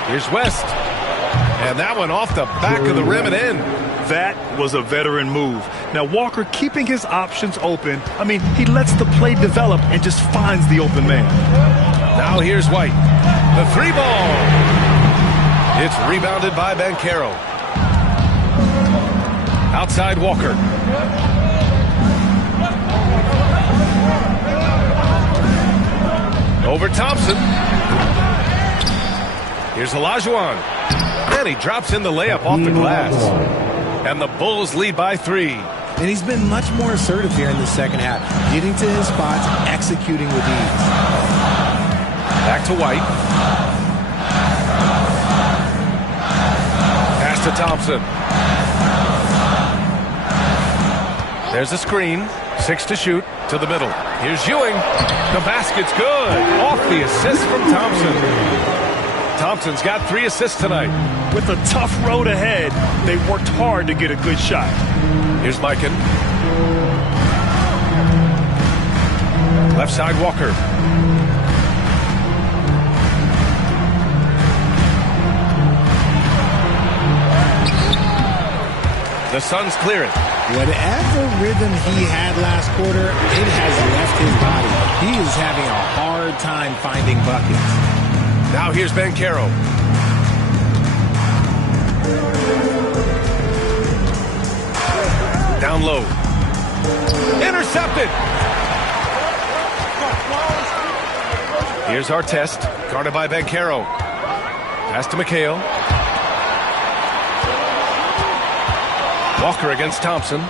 Here's West. And that one off the back of the rim and in. That was a veteran move. Now Walker keeping his options open. I mean, he lets the play develop and just finds the open man. Now here's White. The 3 ball. It's rebounded by Banchero. Outside Walker. Over Thompson. Here's Olajuwon. And he drops in the layup off the glass. And the Bulls lead by 3. And he's been much more assertive here in the second half, getting to his spots, executing with ease. Back to White. Pass to Thompson. There's a screen. 6 to shoot. To the middle. Here's Ewing. The basket's good. Off the assist from Thompson. Thompson's got 3 assists tonight. With a tough road ahead, they worked hard to get a good shot. Here's Mikan. Left side, Walker. The Suns clear it. Whatever rhythm he had last quarter, it has left his body. He is having a hard time finding buckets. Now here's Banchero. Down low. Intercepted. Here's Artest, guarded by Banchero. Pass to McHale. Walker against Thompson.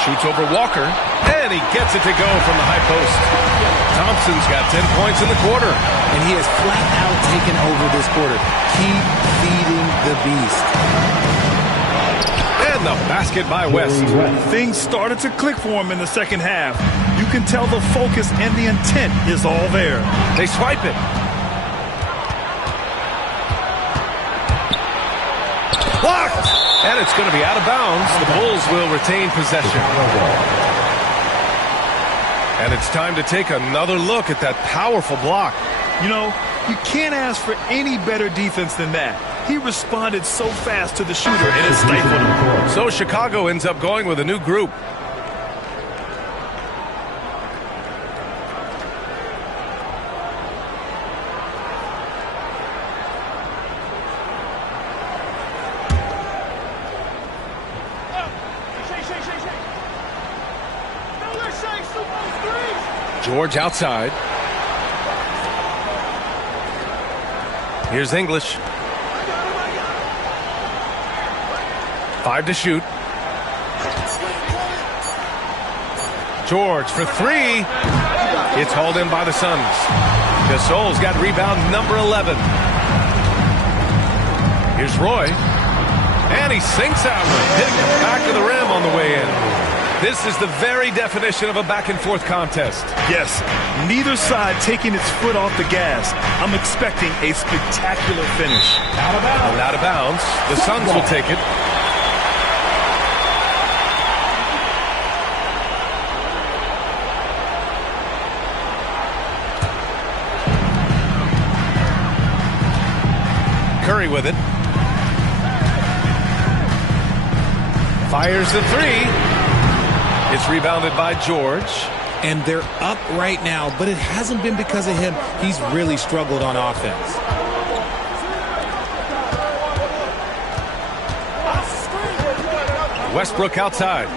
Shoots over Walker, and he gets it to go from the high post. Thompson's got 10 points in the quarter. And he has flat out taken over this quarter. Keep feeding the beast. And the basket by West. Things started to click for him in the second half. You can tell the focus and the intent is all there. They swipe it. Blocked! And it's going to be out of bounds. The Bulls will retain possession. And it's time to take another look at that powerful block. You know, you can't ask for any better defense than that. He responded so fast to the shooter, and it stifled him. So Chicago ends up going with a new group. George outside. Here's English. 5 to shoot. George for 3. It's hauled in by the Suns. Gasol's got rebound number 11. Here's Roy. And he sinks out, hitting the back of the rim on the way in. This is the very definition of a back-and-forth contest. Yes, neither side taking its foot off the gas. I'm expecting a spectacular finish. Out of bounds. Out of bounds. The Suns will take it. Curry with it. Fires the 3. It's rebounded by George. And they're up right now, but it hasn't been because of him. He's really struggled on offense. Westbrook outside.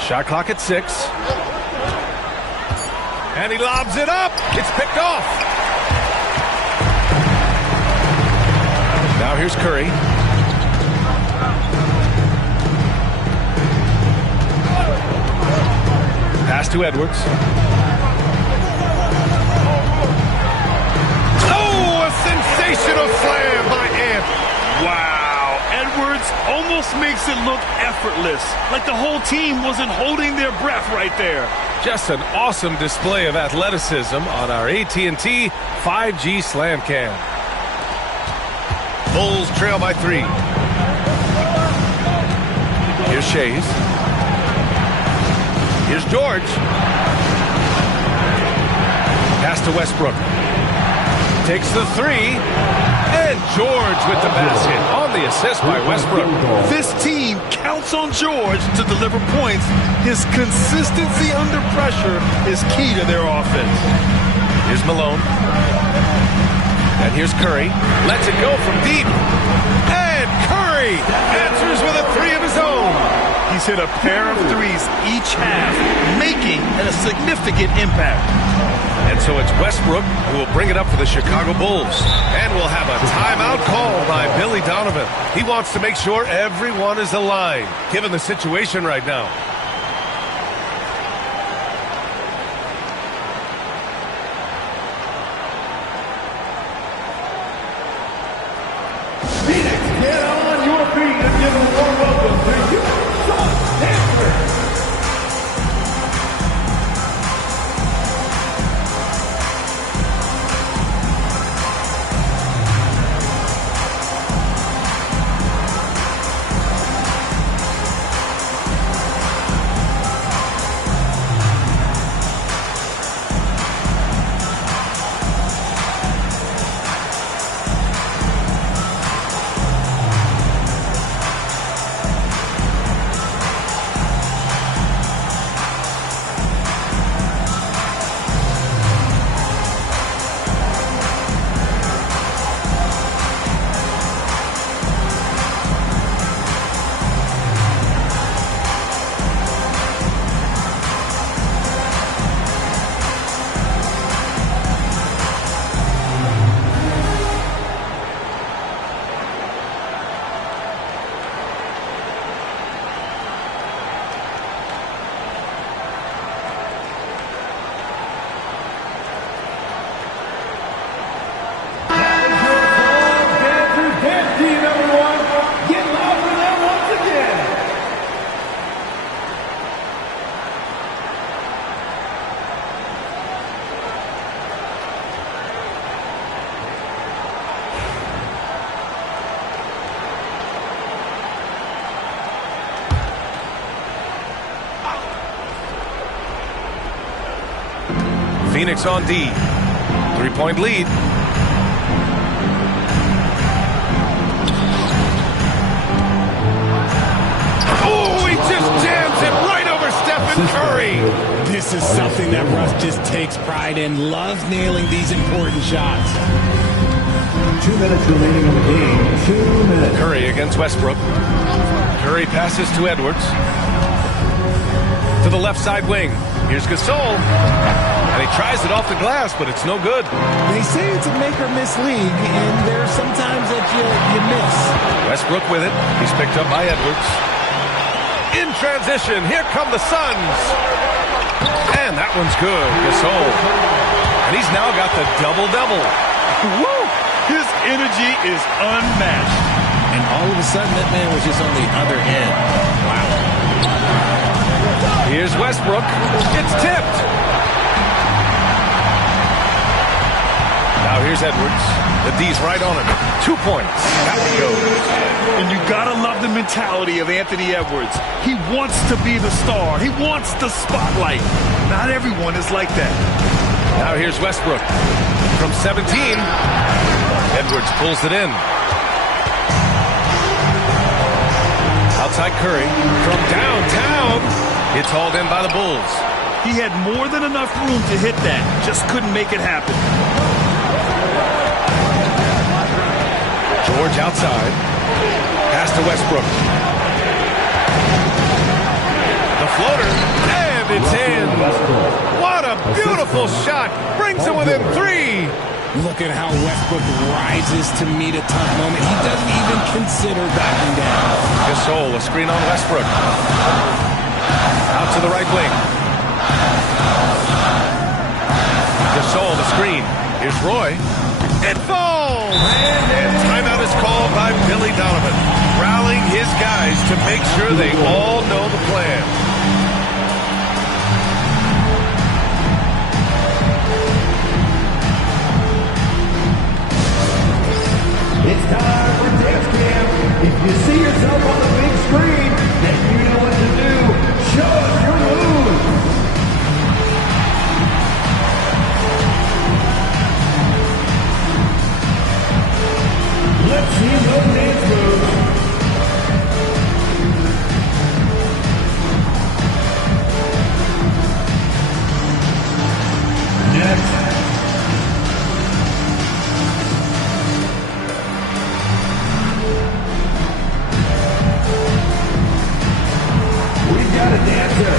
Shot clock at 6. And he lobs it up. It's picked off. Now here's Curry. Pass to Edwards. Oh, a sensational slam by Ant. Wow, Edwards almost makes it look effortless, like the whole team wasn't holding their breath right there. Just an awesome display of athleticism on our AT&T 5G Slam Cam. Bulls trail by 3. Here's Shays. Here's George. Pass to Westbrook. Takes the 3. And George with the basket on the assist by Westbrook. This team counts on George to deliver points. His consistency under pressure is key to their offense. Here's Malone. And here's Curry. Lets it go from deep. And Curry answers with a 3 of his own. He's hit a pair of 3s each half, making a significant impact. And so it's Westbrook who will bring it up for the Chicago Bulls. And we'll have a timeout call by Billy Donovan. He wants to make sure everyone is aligned, given the situation right now. Phoenix, get on your feet and give a warm welcome to you. Phoenix on D. 3-point lead. Oh, he just jams it right over Stephen Curry. This is something that Russ just takes pride in. Loves nailing these important shots. 2 minutes remaining in the game. 2 minutes. Curry against Westbrook. Curry passes to Edwards. To the left side wing. Here's Gasol. And he tries it off the glass, but it's no good. They say it's a make-or-miss league, and there's sometimes that you miss. Westbrook with it. He's picked up by Edwards. In transition, here come the Suns. And that one's good, Gasol. And he's now got the double-double. Woo! His energy is unmatched. And all of a sudden, that man was just on the other end. Wow. Here's Westbrook. It's tipped. Now here's Edwards. The D's right on him. 2 points. That goes. And you gotta love the mentality of Anthony Edwards. He wants to be the star. He wants the spotlight. Not everyone is like that. Now here's Westbrook. From 17, Edwards pulls it in. Outside Curry. From downtown, it's hauled in by the Bulls. He had more than enough room to hit that. Just couldn't make it happen. George outside. Pass to Westbrook. The floater. And it's in. What a beautiful shot. Brings it within 3. Look at how Westbrook rises to meet a tough moment. He doesn't even consider backing down. Gasol, a screen on Westbrook. Out to the right wing. Gasol, the screen. Here's Roy. It falls! And timeout is called by Billy Donovan, rallying his guys to make sure they all know the plan. It's time for dance camp. If you see yourself on the big screen, then you know what to do. Show us your move. Let's see those dance moves. Next. We've got a dancer.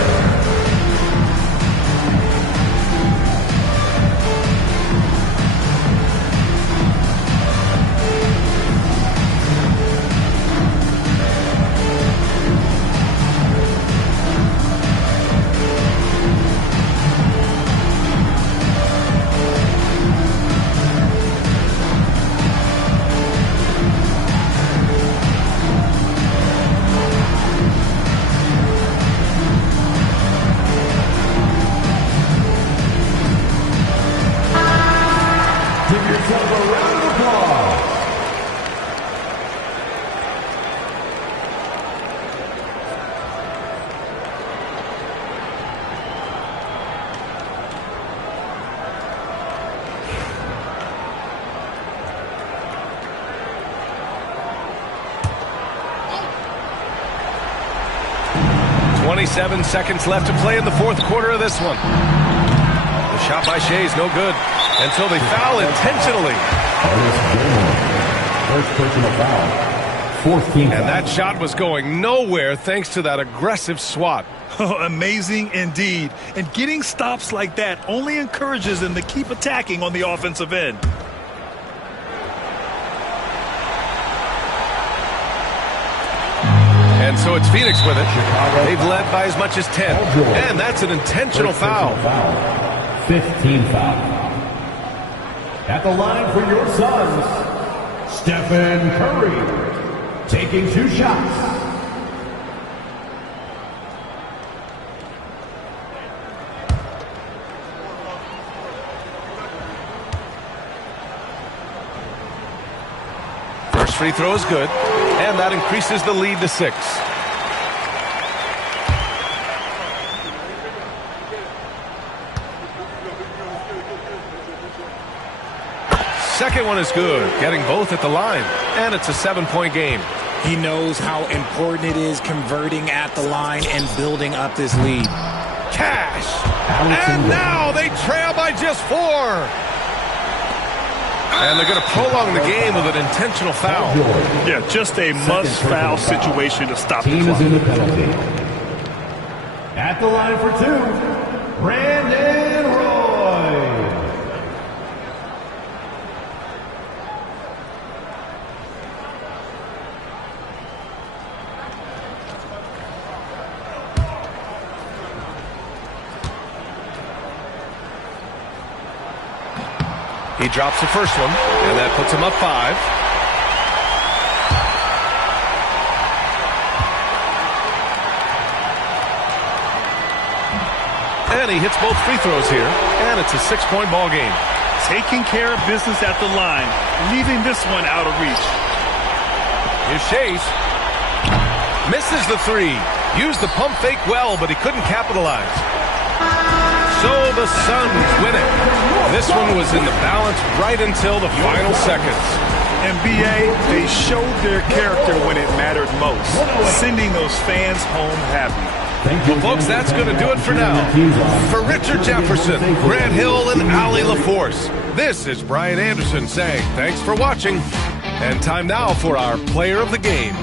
Give yourself a round of applause. .27 seconds left to play in the fourth quarter of this one. The shot by Shea is no good. And so they foul intentionally. First personal foul. Fourth team foul. And that shot was going nowhere thanks to that aggressive swat. Amazing indeed. And getting stops like that only encourages them to keep attacking on the offensive end. And so it's Phoenix with it. They've led by as much as 10. And that's an intentional foul. 15 foul. At the line for your Suns, Stephen Curry, taking 2 shots. First free throw is good, and that increases the lead to 6. second one is good, getting both at the line. And it's a 7-point game. He knows how important it is converting at the line and building up this lead. Cash. And now they trail by just 4. And they're going to prolong the game with an intentional foul. Yeah, just a must-foul situation to stop the clock. In the penalty. At the line for 2, Brandon Roy. He drops the first one, and that puts him up 5. And he hits both free throws here, and it's a 6-point ball game. Taking care of business at the line, leaving this one out of reach. Here's Chase. Misses the 3. Used the pump fake well, but he couldn't capitalize. So the Suns win it. This one was in the balance right until the final seconds. NBA, they showed their character when it mattered most, sending those fans home happy. Well, folks, that's going to do it for now. For Richard Jefferson, Grant Hill, and Allie LaForce, this is Brian Anderson saying thanks for watching. And time now for our player of the game.